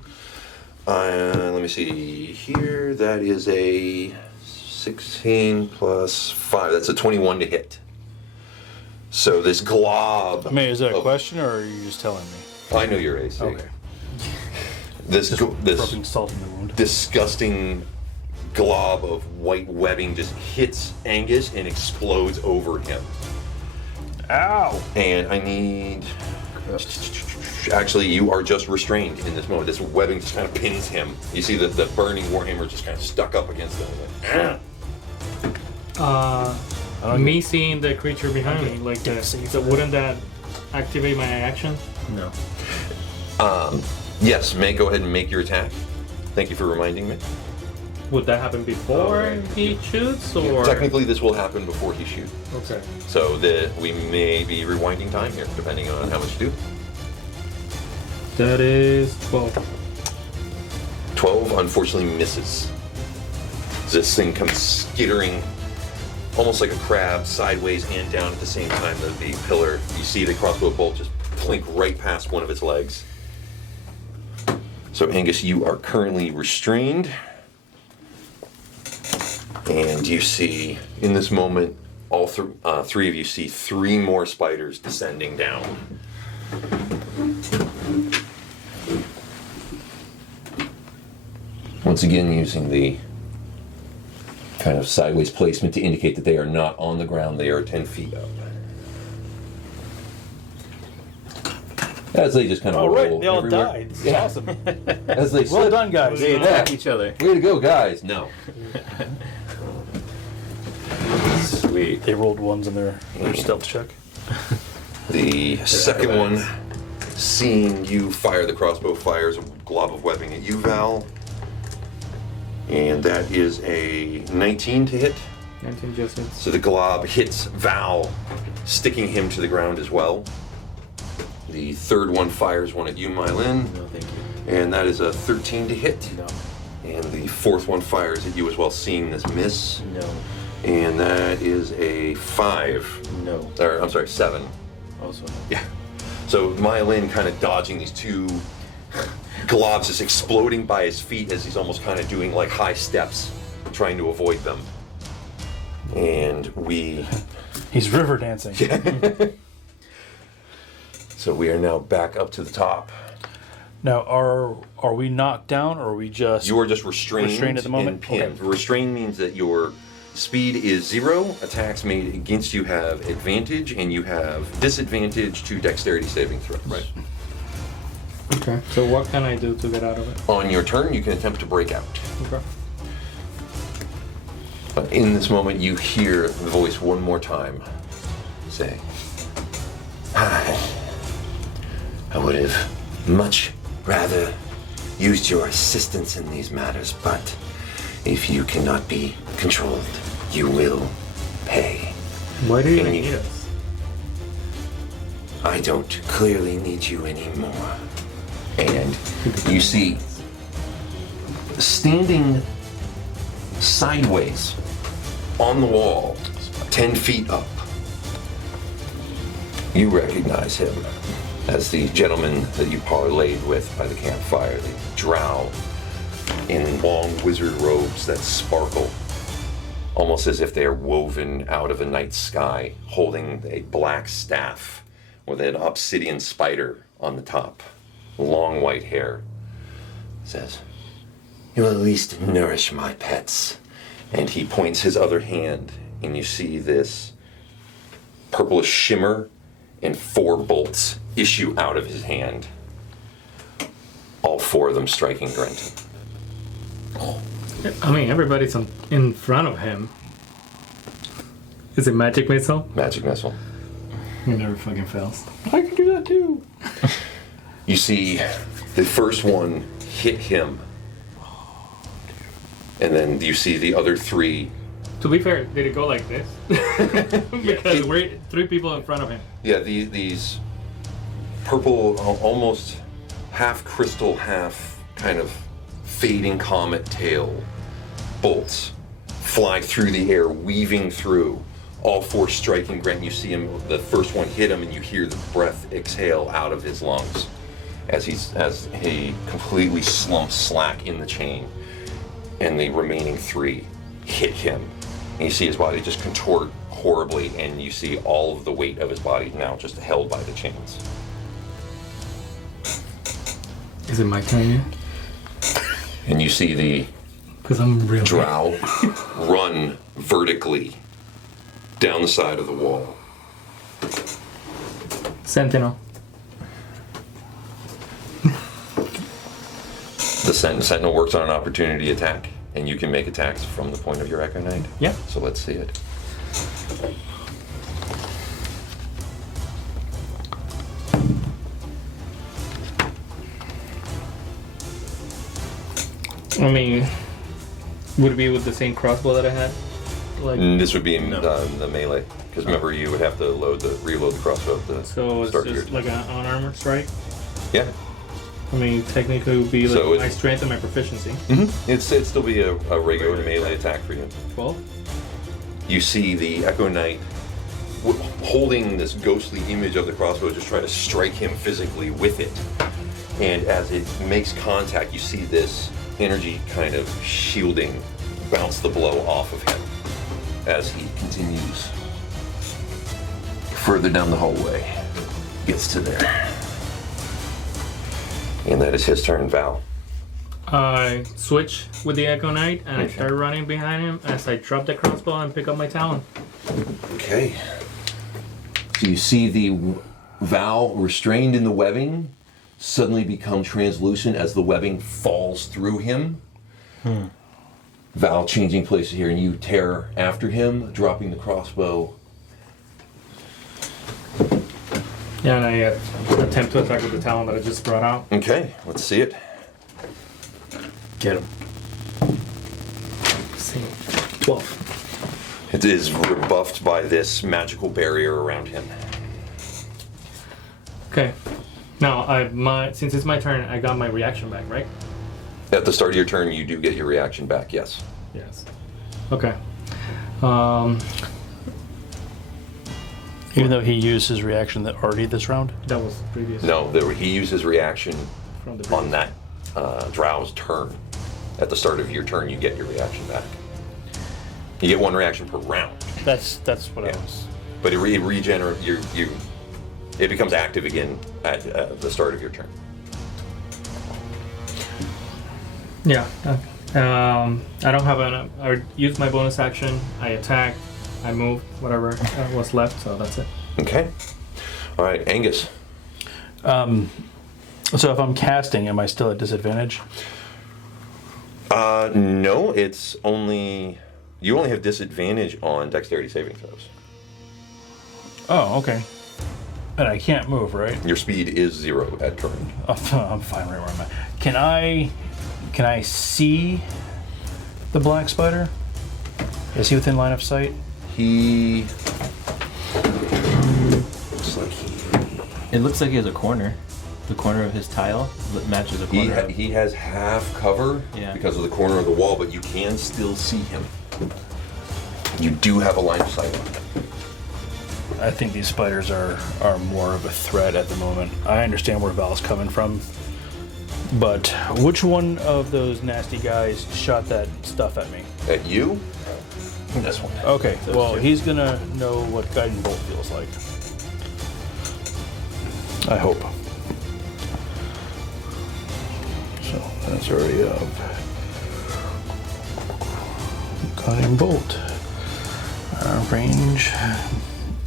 Let me see here. That is a 16 plus 5. That's a 21 to hit. So this glob. I mean, is that a of- question, or are you just telling me? I know your AC. Okay. This Just rubbing salt in the wound. disgusting glob of white webbing just hits Angus and explodes over him. Ow! And I need. Actually, you are just restrained in this moment. This webbing just kind of pins him. You see the burning warhammer just kind of stuck up against him. Like, Me seeing the creature behind me, like so wouldn't that activate my action? No. yes, May, go ahead and make your attack. Thank you for reminding me. Would that happen before he shoots, or Technically, this will happen before he shoots. Okay. So we may be rewinding time here, depending on how much you do. That is 12. 12 unfortunately misses. This thing comes skittering, almost like a crab, sideways and down at the same time. The pillar, you see the crossbow bolt just plink right past one of its legs. So Angus, you are currently restrained. And you see, in this moment, all three of you see 3 more spiders descending down. Once again, using the kind of sideways placement to indicate that they are not on the ground, they are 10 feet up. As they just kind of Oh, roll right, they all everywhere. died. This is Yeah. awesome. As they Well slip. done, guys. They attack each other. Way to go, guys. No. Sweet. They rolled ones in their stealth check. The second one, seeing you fire the crossbow, fires a glob of webbing at you, Val. And that is a 19 to hit. 19 just hits. So the glob hits Val, sticking him to the ground as well. The third one fires one at you, Meilin, No, thank you. and that is a 13 to hit. No. And the fourth one fires at you as well, seeing this miss. No. And that is a 5. No. Or, I'm sorry, 7. Also no. Yeah. So Meilin kind of dodging these 2 globs, just exploding by his feet as he's almost kind of doing like high steps, trying to avoid them. And we... He's river dancing. So we are now back up to the top. Now, are we knocked down, or are we just... You are just restrained, Restrained at the moment? and pinned. Okay. Restrained means that your speed is 0, attacks made against you have advantage, and you have disadvantage to dexterity saving throws. Right. Okay. So what can I do to get out of it? On your turn, you can attempt to break out. Okay. But in this moment, you hear the voice one more time say, I would have much rather used your assistance in these matters, but if you cannot be controlled, you will pay. Why do you even Any- need us? I don't clearly need you anymore. And you see, standing sideways on the wall, 10 feet up. You recognize him as the gentleman that you parlayed with by the campfire, the drow in long wizard robes that sparkle, almost as if they are woven out of a night sky, holding a black staff with an obsidian spider on the top, long white hair. Says, "You will at least nourish my pets." And he points his other hand, and you see this purplish shimmer and 4 bolts issue out of his hand. All 4 of them striking Grenton. I mean, everybody's in front of him. Is it magic missile? Magic missile. He never fucking fails. I can do that too. You see the first one hit him. And then you see the other 3. To be fair, did it go like this? Because we're 3 people in front of him. Yeah, these purple, almost half crystal, half kind of fading comet tail bolts fly through the air, weaving through, all 4 striking Grant. You see him, the first one hit him, and you hear the breath exhale out of his lungs as he completely slumps slack in the chain. And the remaining 3 hit him. And you see his body just contort horribly, and you see all of the weight of his body now just held by the chains. Is it my turn yet? And you see the Because I'm real. drow run vertically down the side of the wall. Sentinel. The sentinel works on an opportunity attack, and you can make attacks from the point of your Echo Knight. Yeah. So let's see it. I mean, would it be with the same crossbow that I had? Like, This would be in the melee, because remember you would have to reload the crossbow at the so it's start of just your like an unarmored strike? Yeah. I mean, technically it would be like So my strength and my proficiency. It'd still be a regular melee attack for you. 12? You see the Echo Knight holding this ghostly image of the crossbow, just try to strike him physically with it. And as it makes contact, you see this energy kind of shielding bounce the blow off of him as he continues further down the hallway. Gets to there. And that is his turn, Val. I switch with the Echo Knight and I Okay. start running behind him as I drop the crossbow and pick up my talon. Okay. So you see the Val restrained in the webbing suddenly become translucent as the webbing falls through him. Val changing places here, and you tear after him, dropping the crossbow. Yeah, and I attempt to attack with the talon that I just brought out. Okay, let's see it. Get him. See. 12. It is rebuffed by this magical barrier around him. Okay. Now, since it's my turn, I got my reaction back, right? At the start of your turn, you do get your reaction back, yes. Yes. Okay. Even though he used his reaction that already this round? That was previous. No, he uses reaction From the on that drow's turn. At the start of your turn, you get your reaction back. You get 1 reaction per round. That's what Yeah. I was. But it regenerates. It becomes active again at the start of your turn. Yeah. I don't have I used my bonus action. I attacked. I moved. Whatever was left. So that's it. Okay. All right, Angus. So if I'm casting, am I still at disadvantage? No, it's only you only have disadvantage on dexterity saving throws. Oh, okay. And I can't move, right? Your speed is 0 at current. Oh, I'm fine right where I'm at. Can I see the black spider? Is he within line of sight? He looks like It looks like he has a corner. The corner of his tile that matches the corner. of- he has half cover Yeah. because of the corner of the wall, but you can still see him. You do have a line of sight on him. I think these spiders are more of a threat at the moment. I understand where Val's coming from, but which one of those nasty guys shot that stuff at me? At you? This one. Okay, well, he's gonna know what guiding bolt feels like. I hope. So that's already up. Guiding bolt. Range.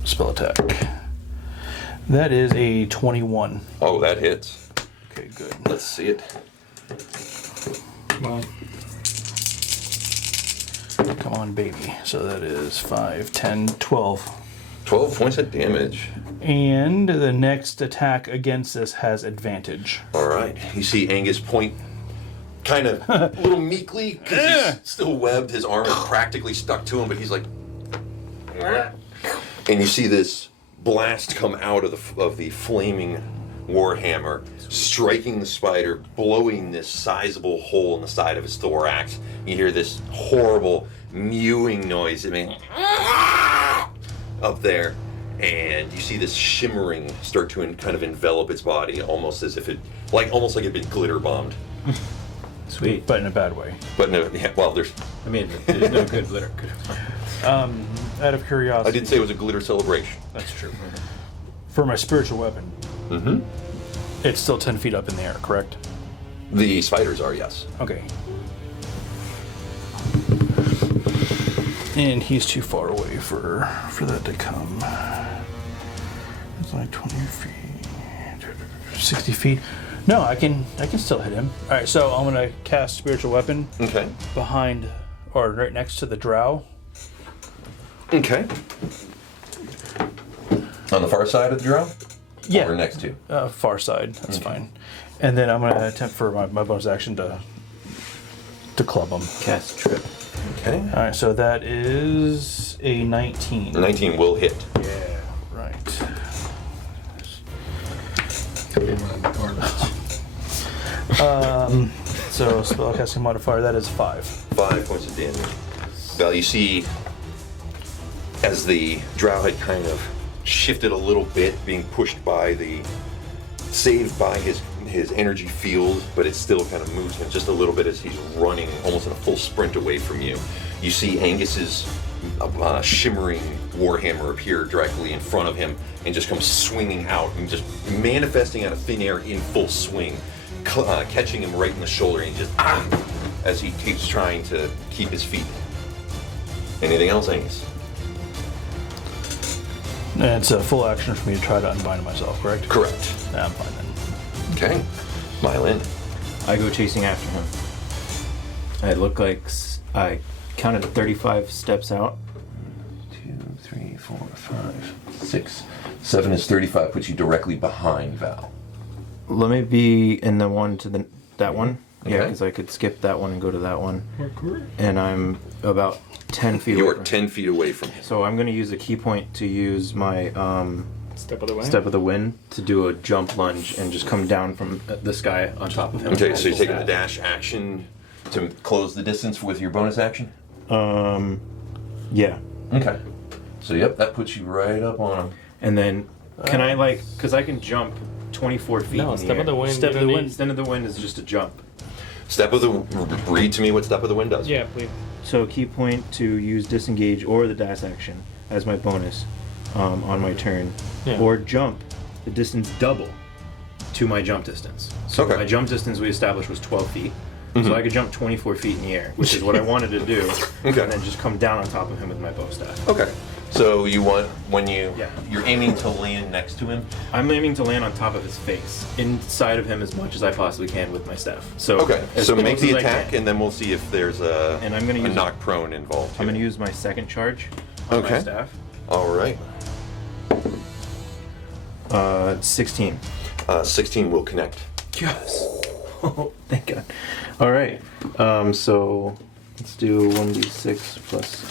Spell attack. That is a 21. Oh, that hits. Okay, good. Let's see it. Well, Come on, baby. So that is 5, 10, 12. 12 points of damage. And the next attack against this has advantage. All right. You see Angus point kind of a little meekly because he's still webbed. His arm is practically stuck to him, but he's like... And you see this blast come out of the flaming warhammer, striking the spider, blowing this sizable hole in the side of his thorax. You hear this horrible mewing noise. I mean, up there, and you see this shimmering start to kind of envelop its body, almost as if almost like it'd been glitter bombed. Sweet. But in a bad way. But no, yeah, well, there's. I mean, there's no good glitter. Out of curiosity. I did say it was a glitter celebration. That's true. For my spiritual weapon, it's still 10 feet up in the air, correct? The spiders are, yes. Okay. And he's too far away for that to come. It's like 20 feet, 60 feet. No, I can still hit him. All right, so I'm gonna cast spiritual weapon Okay. behind or right next to the drow. Okay. On the far side of the drow? Yeah. Or next to? Far side. That's fine. And then I'm gonna attempt for my bonus action to club him. Cast trip. Okay. All right, so that is a 19. 19 will hit. Yeah, right. So spellcasting modifier, that is 5. 5 points of damage. Val, you see, as the drow had kind of shifted a little bit, being pushed by saved by his energy field, but it still kind of moves him just a little bit as he's running almost in a full sprint away from you. You see Angus's shimmering warhammer appear directly in front of him and just come swinging out and just manifesting out of thin air in full swing, catching him right in the shoulder, and just as he keeps trying to keep his feet. Anything else, Angus? And it's a full action for me to try to unbind myself, correct? Correct. Yeah, I'm fine then. Okay. Meilin. I go chasing after him. I look like I counted 35 steps out. 2, 3, 4, 5, 6, 7 is 35. Puts you directly behind Val. Let me be in the one to that one. Yeah, Okay. because I could skip that one and go to that one. And I'm about 10 feet You away are from 10 feet away from him. So I'm going to use a key point to use my step of the wind. step of the wind to do a jump lunge and just come down from the sky on top of him. Okay, so you're taking the dash action to close the distance with your bonus action? Yeah. Okay. So, yep, that puts you right up on him. And then, can I because I can jump 24 feet No, in the step air. of the wind. Step you of the don't wind. need- Step of the wind is just a jump. Read to me what Step of the Wind does. Yeah, please. So key point to use disengage or the dash action as my bonus on my turn. Yeah. Or jump the distance double to my jump distance. So Okay. my jump distance we established was 12 feet. So I could jump 24 feet in the air, which is what I wanted to do. Okay. And then just come down on top of him with my bow staff. Okay. So you want, when Yeah. you're aiming to land next to him? I'm aiming to land on top of his face, inside of him as much as I possibly can with my staff. So Okay. as So make close the as I attack, can. and then we'll see if there's a And I'm gonna use- knock prone involved. I'm here. going to use my second charge on my Okay. staff. All right. 16. 16 will connect. Yes. Oh, thank God. All right. So let's do 1d6 plus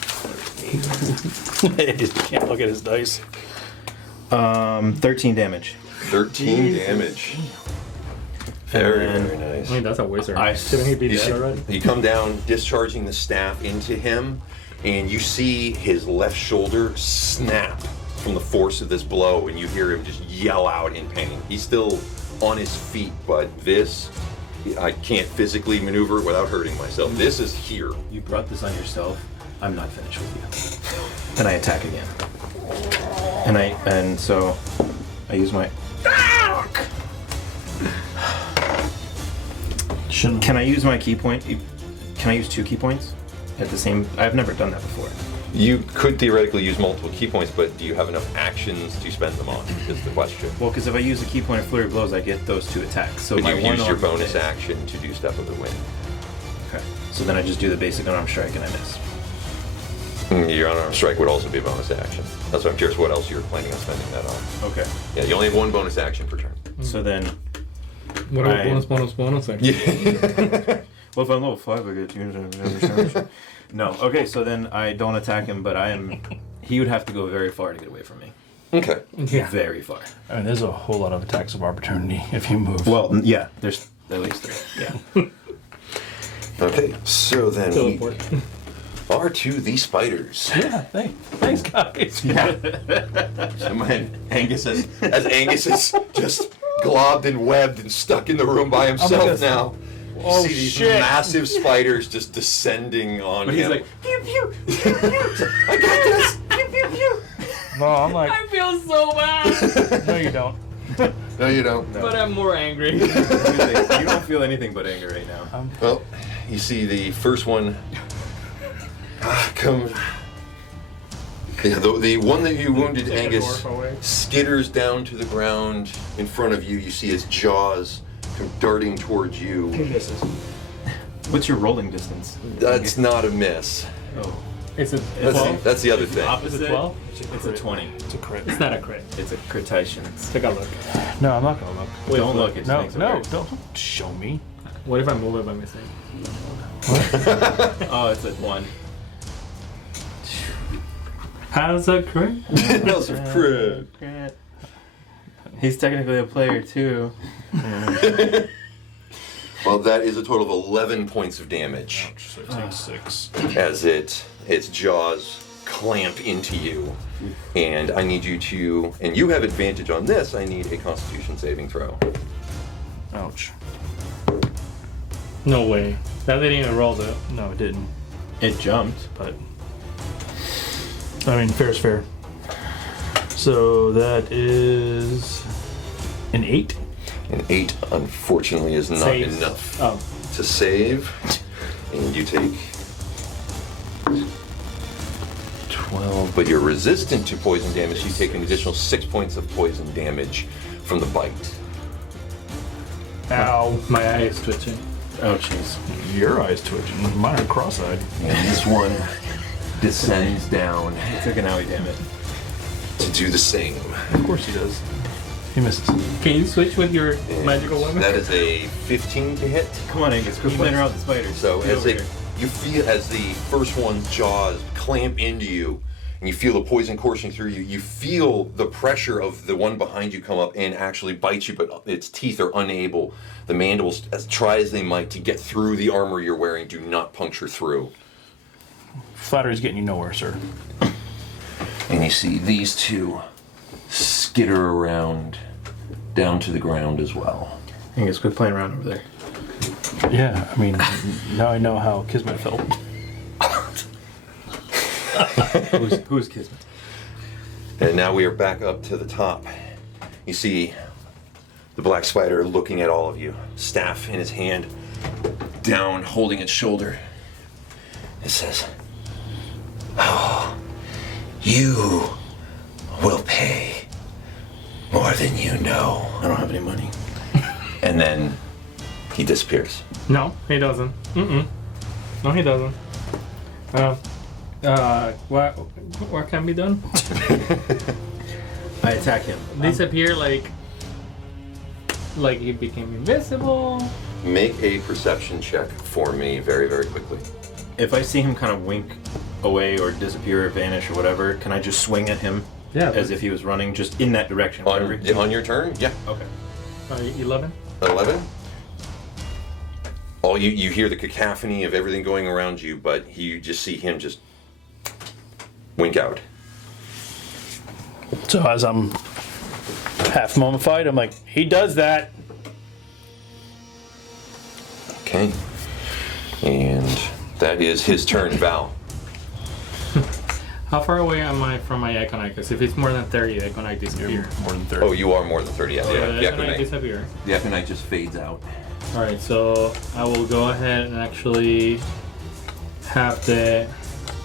8. You can't look at his dice. 13 damage. 13 damage. Very, And very nice. I mean, that's a wizard. I- Shouldn't he be You dead see- already? You come down, discharging the staff into him, and you see his left shoulder snap from the force of this blow, and you hear him just yell out in pain. He's still on his feet, but this, I can't physically maneuver without hurting myself. This is here. You brought this on yourself. I'm not finished with you. And I attack again. And so I use my. Shouldn't. Can I use my key point? Can I use 2 key points at the same? I've never done that before. You could theoretically use multiple key points, but do you have enough actions to spend them on, is the question. Well, because if I use a key point of flurry of blows, I get those 2 attacks. So But my you one use your arm bonus hit. action to do Step of the Wind. Okay. So then I just do the basic unarmed strike and I miss. Your unarmed strike would also be a bonus action. That's why I'm curious what else you're planning on spending that on. Okay. Yeah, you only have 1 bonus action per turn. So then, What about I- bonus? Like, well, if I'm level 5, I get to use. No. Okay. So then I don't attack him, but he would have to go very far to get away from me. Okay. yeah. Very far. I mean, there's a whole lot of attacks of opportunity if you move. Well, yeah. There's at least 3. Yeah. Okay, so then we Teleport. are to the spiders. yeah, thanks, guys. So Angus as Angus is just globbed and webbed and stuck in the room by himself this. now. You Oh, see these shit. massive spiders just descending on But him. he's like, pew pew, pew pew. I got this. Pew pew pew. No, I'm like, I feel so bad, no, you don't. No, you don't. but I'm more angry. you don't feel anything but anger right now. Well, you see the first one come. Yeah, the one that you wounded, Take a Angus, dwarf away. skitters down to the ground in front of you. You see his jaws come darting towards you. What's your rolling distance? That's not a miss. Oh. It's a That's 12. that's the other thing. Is it Opposite? 12? It's a 20. It's a crit. It's not a crit. It's a critations. Take a look. No, I'm not gonna look. Wait, Don't look. It No, makes it no, weird. don't show me. What if I move it by mistake? Oh, it's a 1. How's a crit? That's a crit. He's technically a player too. Well, that is a total of 11 points of damage So I take 6. as its jaws clamp into you. And I need you to, and you have advantage on this, I need a Constitution saving throw. Ouch. No way. That didn't even roll though. No, it didn't. It jumped. But I mean, fair's fair. So that is an 8. An 8, unfortunately, is not Saves. enough Oh. to save. And you take 12, but you're resistant to poison damage. You take an additional 6 points of poison damage from the bite. Ow. My eye is twitching. Oh jeez. Your eyes twitching. Mine are cross-eyed. And this one descends down He took an owie, damn it. to do the same. Of course he does. He misses. Can you switch with your magical weapon? That is a 15 to hit. Come on, Angus. Quit playing around with the spiders. So Get as over they, here. you feel as the first one's jaws clamp into you, and you feel the poison coursing through you, you feel the pressure of the one behind you come up and actually bite you, but its teeth are unable. The mandibles, as try as they might to get through the armor you're wearing, do not puncture through. Flattery's getting you nowhere, sir. And you see these two skitter around down to the ground as well. Angus, quit playing around over there. Yeah, I mean, now I know how Kismet felt. Who's Kismet? And now we are back up to the top. You see the black spider looking at all of you, staff in his hand, down, holding its shoulder. It says, "Oh, you will pay more than you know." I don't have any money. And then he disappears. No, he doesn't. No, he doesn't. What can be done? I attack him. Disappear like he became invisible. Make a perception check for me very, very quickly. If I see him kind of wink away or disappear or vanish or whatever, can I just swing at him Yeah. as if he was running just in that direction? On, whatever? on your turn? Yeah. Okay. 11. 11. All you hear the cacophony of everything going around you, but you just see him just wink out. So as I'm half mummified, I'm like, he does that. Okay. And that is his turn, Val. How far away am I from my Econite? Because if it's more than 30, the Econite disappear. More than 30. Oh, you are more than 30. Yeah, The the Econite Econite. disappear. The Econite just fades out. Alright, so I will go ahead and actually have the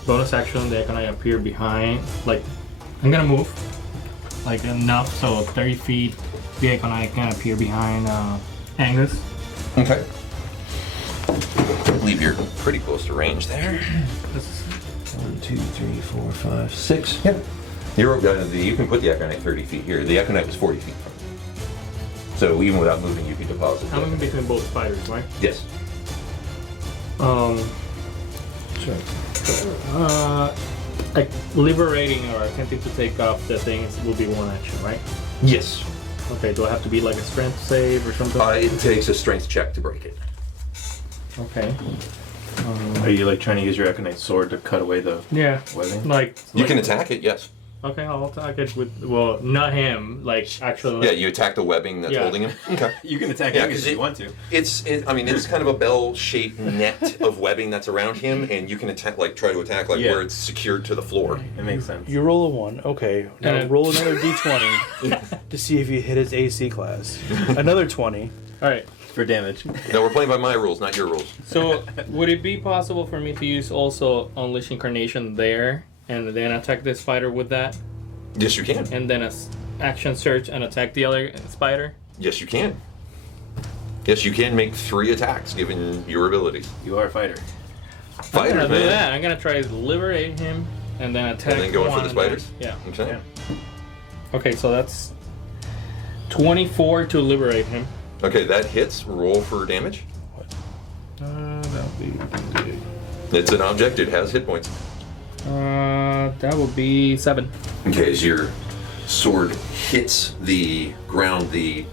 bonus action, the Econite appear behind. Like, I'm gonna move. Like, enough so 30 feet, the Econite can appear behind Angus. Okay. I believe you're pretty close to range there. 1, 2, 3, 4, 5, 6. Yeah. You can put the Econite 30 feet here. The Econite was 40 feet from you. So even without moving, you can deposit. I'm in between both spiders, right? Yes. Like liberating or attempting to take off the things will be one action, right? Yes. Okay, do I have to be like a strength save or something? It takes a strength check to break it. Okay. Are you like trying to use your Econite sword to cut away the Yeah. webbing? Like. You can attack it, yes. Okay, I'll attack it with. Well, not him. Like actually. Yeah, you attack the webbing that's Yeah. holding him. Okay. You can attack Yeah, Angus 'cause if you want to. It's kind of a bell-shaped net of webbing that's around him, and you can attack, try to attack Yeah. where it's secured to the floor. It makes sense. You roll a 1. Okay. Now And- roll another d20 to see if you hit his AC class. Another 20. All right. For damage. No, we're playing by my rules, not your rules. So would it be possible for me to use also Unleash Incarnation there, and then attack this spider with that, Yes, you can. and then action search and attack the other spider? Yes, you can. Yes, you can make 3 attacks given your abilities. You are a fighter. I'm Fighters, gonna do man. that. I'm gonna try to liberate him, and then attack. And then go in for one the of them. spiders? Yeah. Okay. Okay, so that's 24 to liberate him. Okay, that hits. Roll for damage. That'll be. It's an object. It has hit points. That will be 7. Okay, as your sword hits the ground, the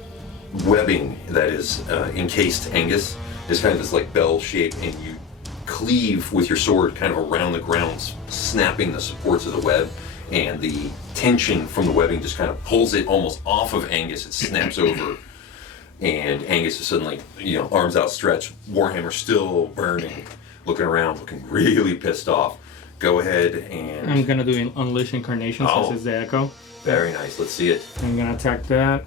webbing that is encased Angus is kind of this like bell shape, and you cleave with your sword kind of around the ground, snapping the supports of the web, and the tension from the webbing just kind of pulls it almost off of Angus. It snaps over, and Angus is suddenly, arms outstretched, Warhammer still burning, looking around, looking really pissed off. Go ahead and... I'm gonna do Unleash Incarnation Oh. since it's the echo. Very nice. Let's see it. I'm gonna attack that.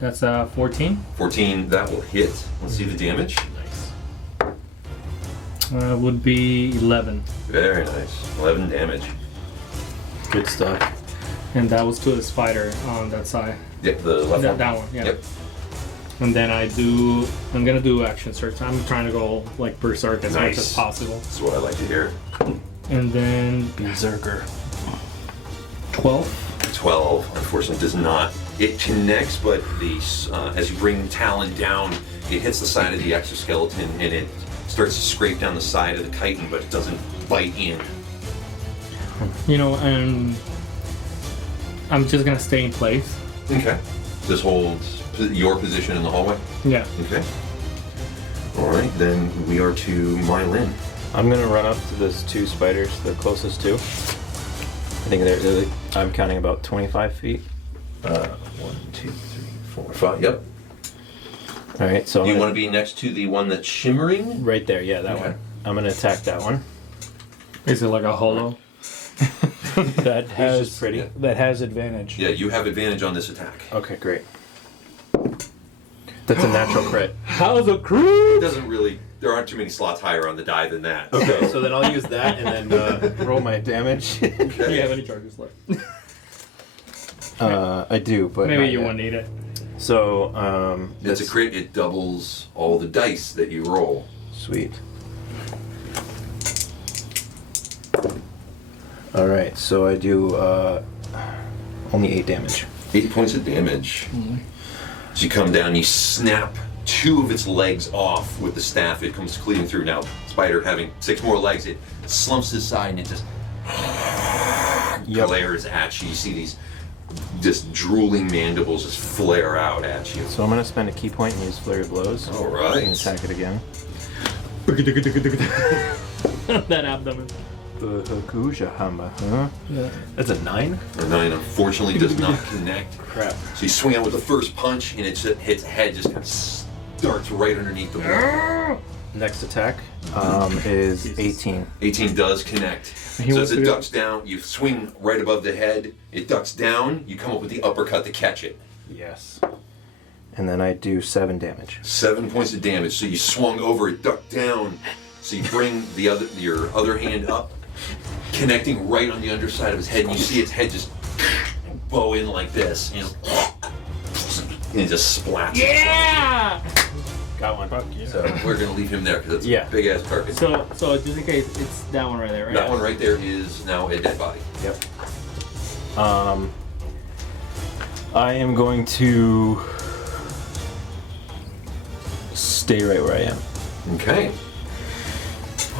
That's 14. 14, that will hit. Let's see the damage. Would be 11. Very nice. 11 damage. Good stuff. And that was to the spider on that side. Yep, the left one. That one, yeah. Yep. And then I'm gonna do action search. I'm trying to go like berserk as much Nice. as possible. That's what I like to hear. And then Berserker. 12. 12, unfortunately, does not. It connects, but as you bring Talon down, it hits the side of the exoskeleton, and it starts to scrape down the side of the chitin, but it doesn't bite in. And I'm just gonna stay in place. Okay. This holds your position in the hallway? Yeah. Okay. All right, then we are to Meilin. I'm gonna run up to those 2 spiders, the closest 2. I think they're I'm counting about 25 feet. 1, 2, 3, 4, 5. Yep. All right, so You want to be next to the one that's shimmering? right there, yeah, that Okay. one. I'm gonna attack that one. Is it like a hollow? That has just pretty. Yeah. That has advantage. Yeah, you have advantage on this attack. Okay, great. That's a natural crit. How's a crew? It doesn't really. There aren't too many slots higher on the die than that. Okay, so then I'll use that and then roll my damage. Do you have any charges left? I do, but Maybe not you yet. won't need it. So It's a crit. It doubles all the dice that you roll. Sweet. All right, so I do only 8 damage. 8 points of damage. As you come down, you snap 2 of its legs off with the staff. It comes cleaving through. Now, spider having 6 more legs, it slumps to the side and it just glares at you. You see these just drooling mandibles just flare out at you. So I'm gonna spend a key point and use flurry of blows. All right. And attack it again. That abdomen. The Hakuja Hammer, huh? Yeah. That's a 9? The 9 unfortunately does not connect. Crap. So you swing out with the first punch, and it just hits head, just kind of starts right underneath the wall. Next attack is 18. 18 does connect. He So wants as it to- ducks down, you swing right above the head. It ducks down. You come up with the uppercut to catch it. Yes. And then I do 7 damage. 7 points of damage. So you swung over, it ducked down. So you bring your other hand up, connecting right on the underside of his head, and you see its head just bow in like this, and it just splats. Yeah! Got one. Fuck yeah. So we're gonna leave him there because it's Yeah. a big ass target. So just in case, it's that one right there, right? That one right there is now a dead body. Yep. I am going to stay right where I am. Okay.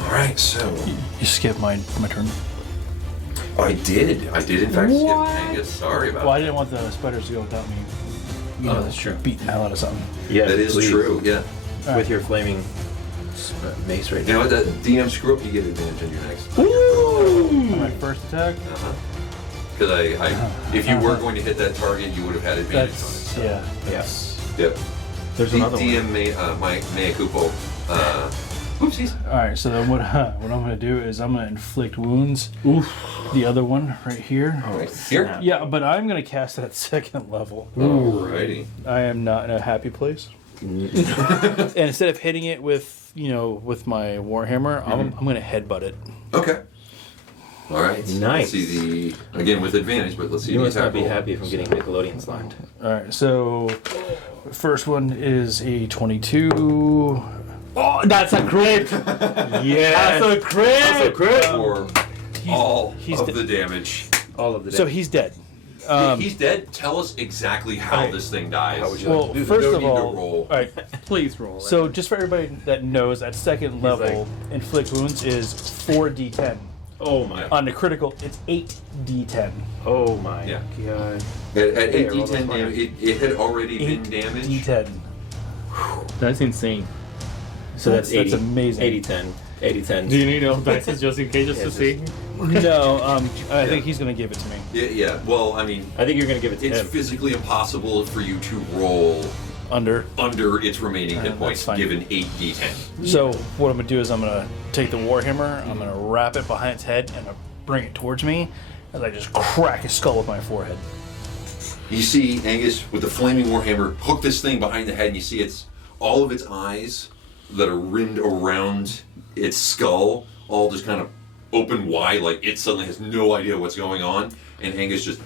All right. So You skipped my turn. I did in fact skip Angus. Sorry about Well, I that. didn't want the spiders to go without me. You Oh, know, that's true. beating the hell out of something. Yeah, That is please. true. Yeah. With your flaming mace right You know now. what? That DM screw up. You get advantage on your next. On my first attack, Because if you were going to hit that target, you would have had advantage that's on it. yeah. Yes. Yep. There's another one. DM my Mea Kupo. Oopsies. All right, so then what I'm gonna do is I'm gonna inflict wounds. Oof. The other one right here. Right here. snap. Yeah, but I'm gonna cast it at 2nd level. Alrighty. I am not in a happy place. And instead of hitting it with with my warhammer, I'm gonna headbutt it. Okay. All right. Nice. Let's see again with advantage, but let's see You the must attack not be roll. happy if I'm getting Nickelodeon slimed. All right, so first one is a 22. Oh, that's a crit! Yeah. That's a crit! For all he's of de- the damage. All of the So he's dead. He's dead. Tell us exactly how Alright. this thing dies. How would you Well, There's first no of need to all, roll. all right. Please roll. So just for everybody that knows, at 2nd level, inflict wounds is 4d10. Oh my. On the critical, it's 8d10. Oh my Yeah. god. At Hey, 8d10 roll those damage, it had already been damaged. 8d10. That's insane. So that's 80. That's amazing. 80-10. 80-10. Do you need those dice just in case, just to see? No, I think he's gonna give it to me. Yeah. Well, I mean, I think you're gonna give it to it's him. physically impossible for you to roll Under. under its remaining hit that's points, fine. given 8d10. So what I'm gonna do is I'm gonna take the warhammer, I'm gonna wrap it behind its head, and bring it towards me, as I just crack his skull with my forehead. You see Angus with the flaming warhammer hook this thing behind the head, and you see all of its eyes that are rimmed around its skull, all just kind of open wide, like it suddenly has no idea what's going on, and Angus just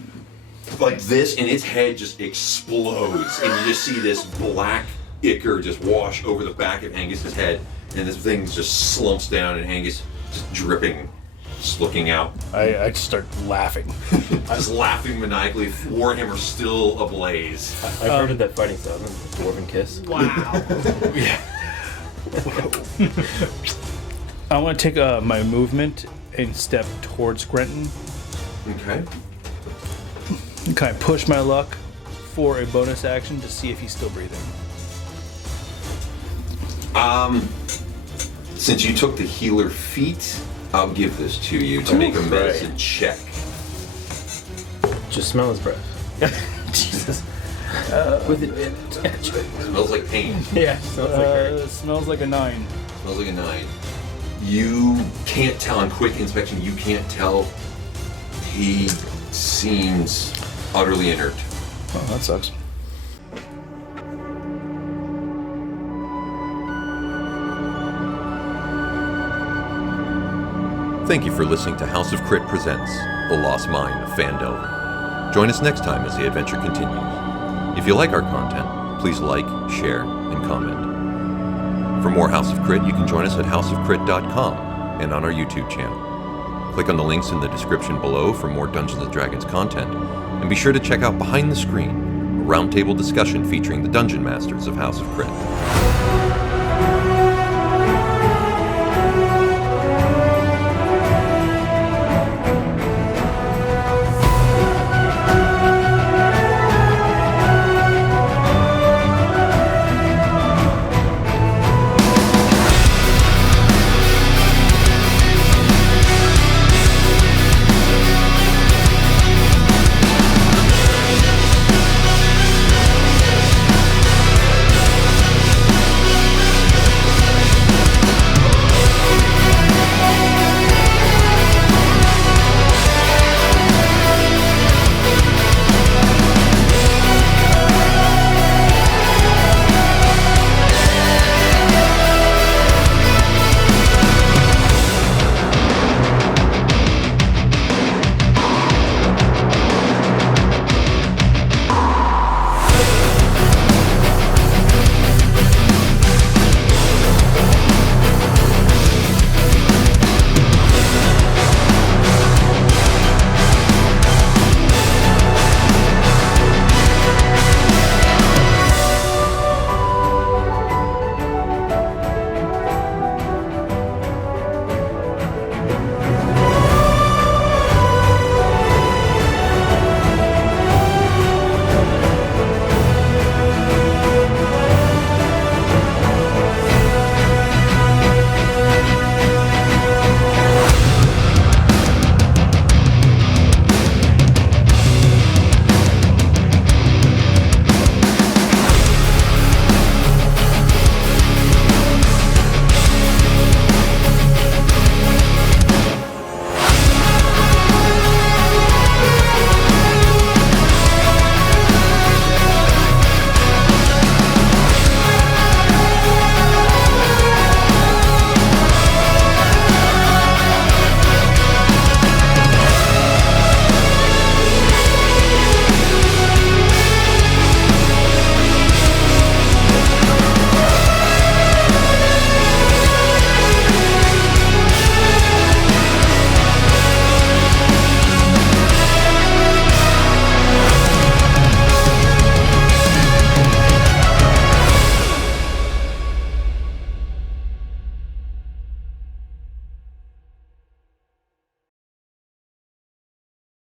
like this, and its head just explodes, and you just see this black ichor just wash over the back of Angus's head, and this thing just slumps down, and Angus just dripping, just looking out, I just start laughing. just laughing maniacally, Warhammer still ablaze. I've heard of that fighting style, the Dwarven Kiss. Wow. I want to take my movement and step towards Grenton, Okay. and kind of push my luck for a bonus action to see if he's still breathing. Since you took the healer feat, I'll give this to you to make a right. medicine check. Just smell his breath. Jesus. With it. It smells like pain. Yeah, smells like her. It smells like a 9. Smells like a 9. You can't tell on quick inspection. You can't tell. He seems utterly inert. Oh, that sucks. Thank you for listening to House of Crit presents The Lost Mine of Phandelver. Join us next time as the adventure continues. If you like our content, please like, share, and comment. For more House of Crit, you can join us at houseofcrit.com and on our YouTube channel. Click on the links in the description below for more Dungeons & Dragons content, and be sure to check out Behind the Screen, a roundtable discussion featuring the Dungeon Masters of House of Crit.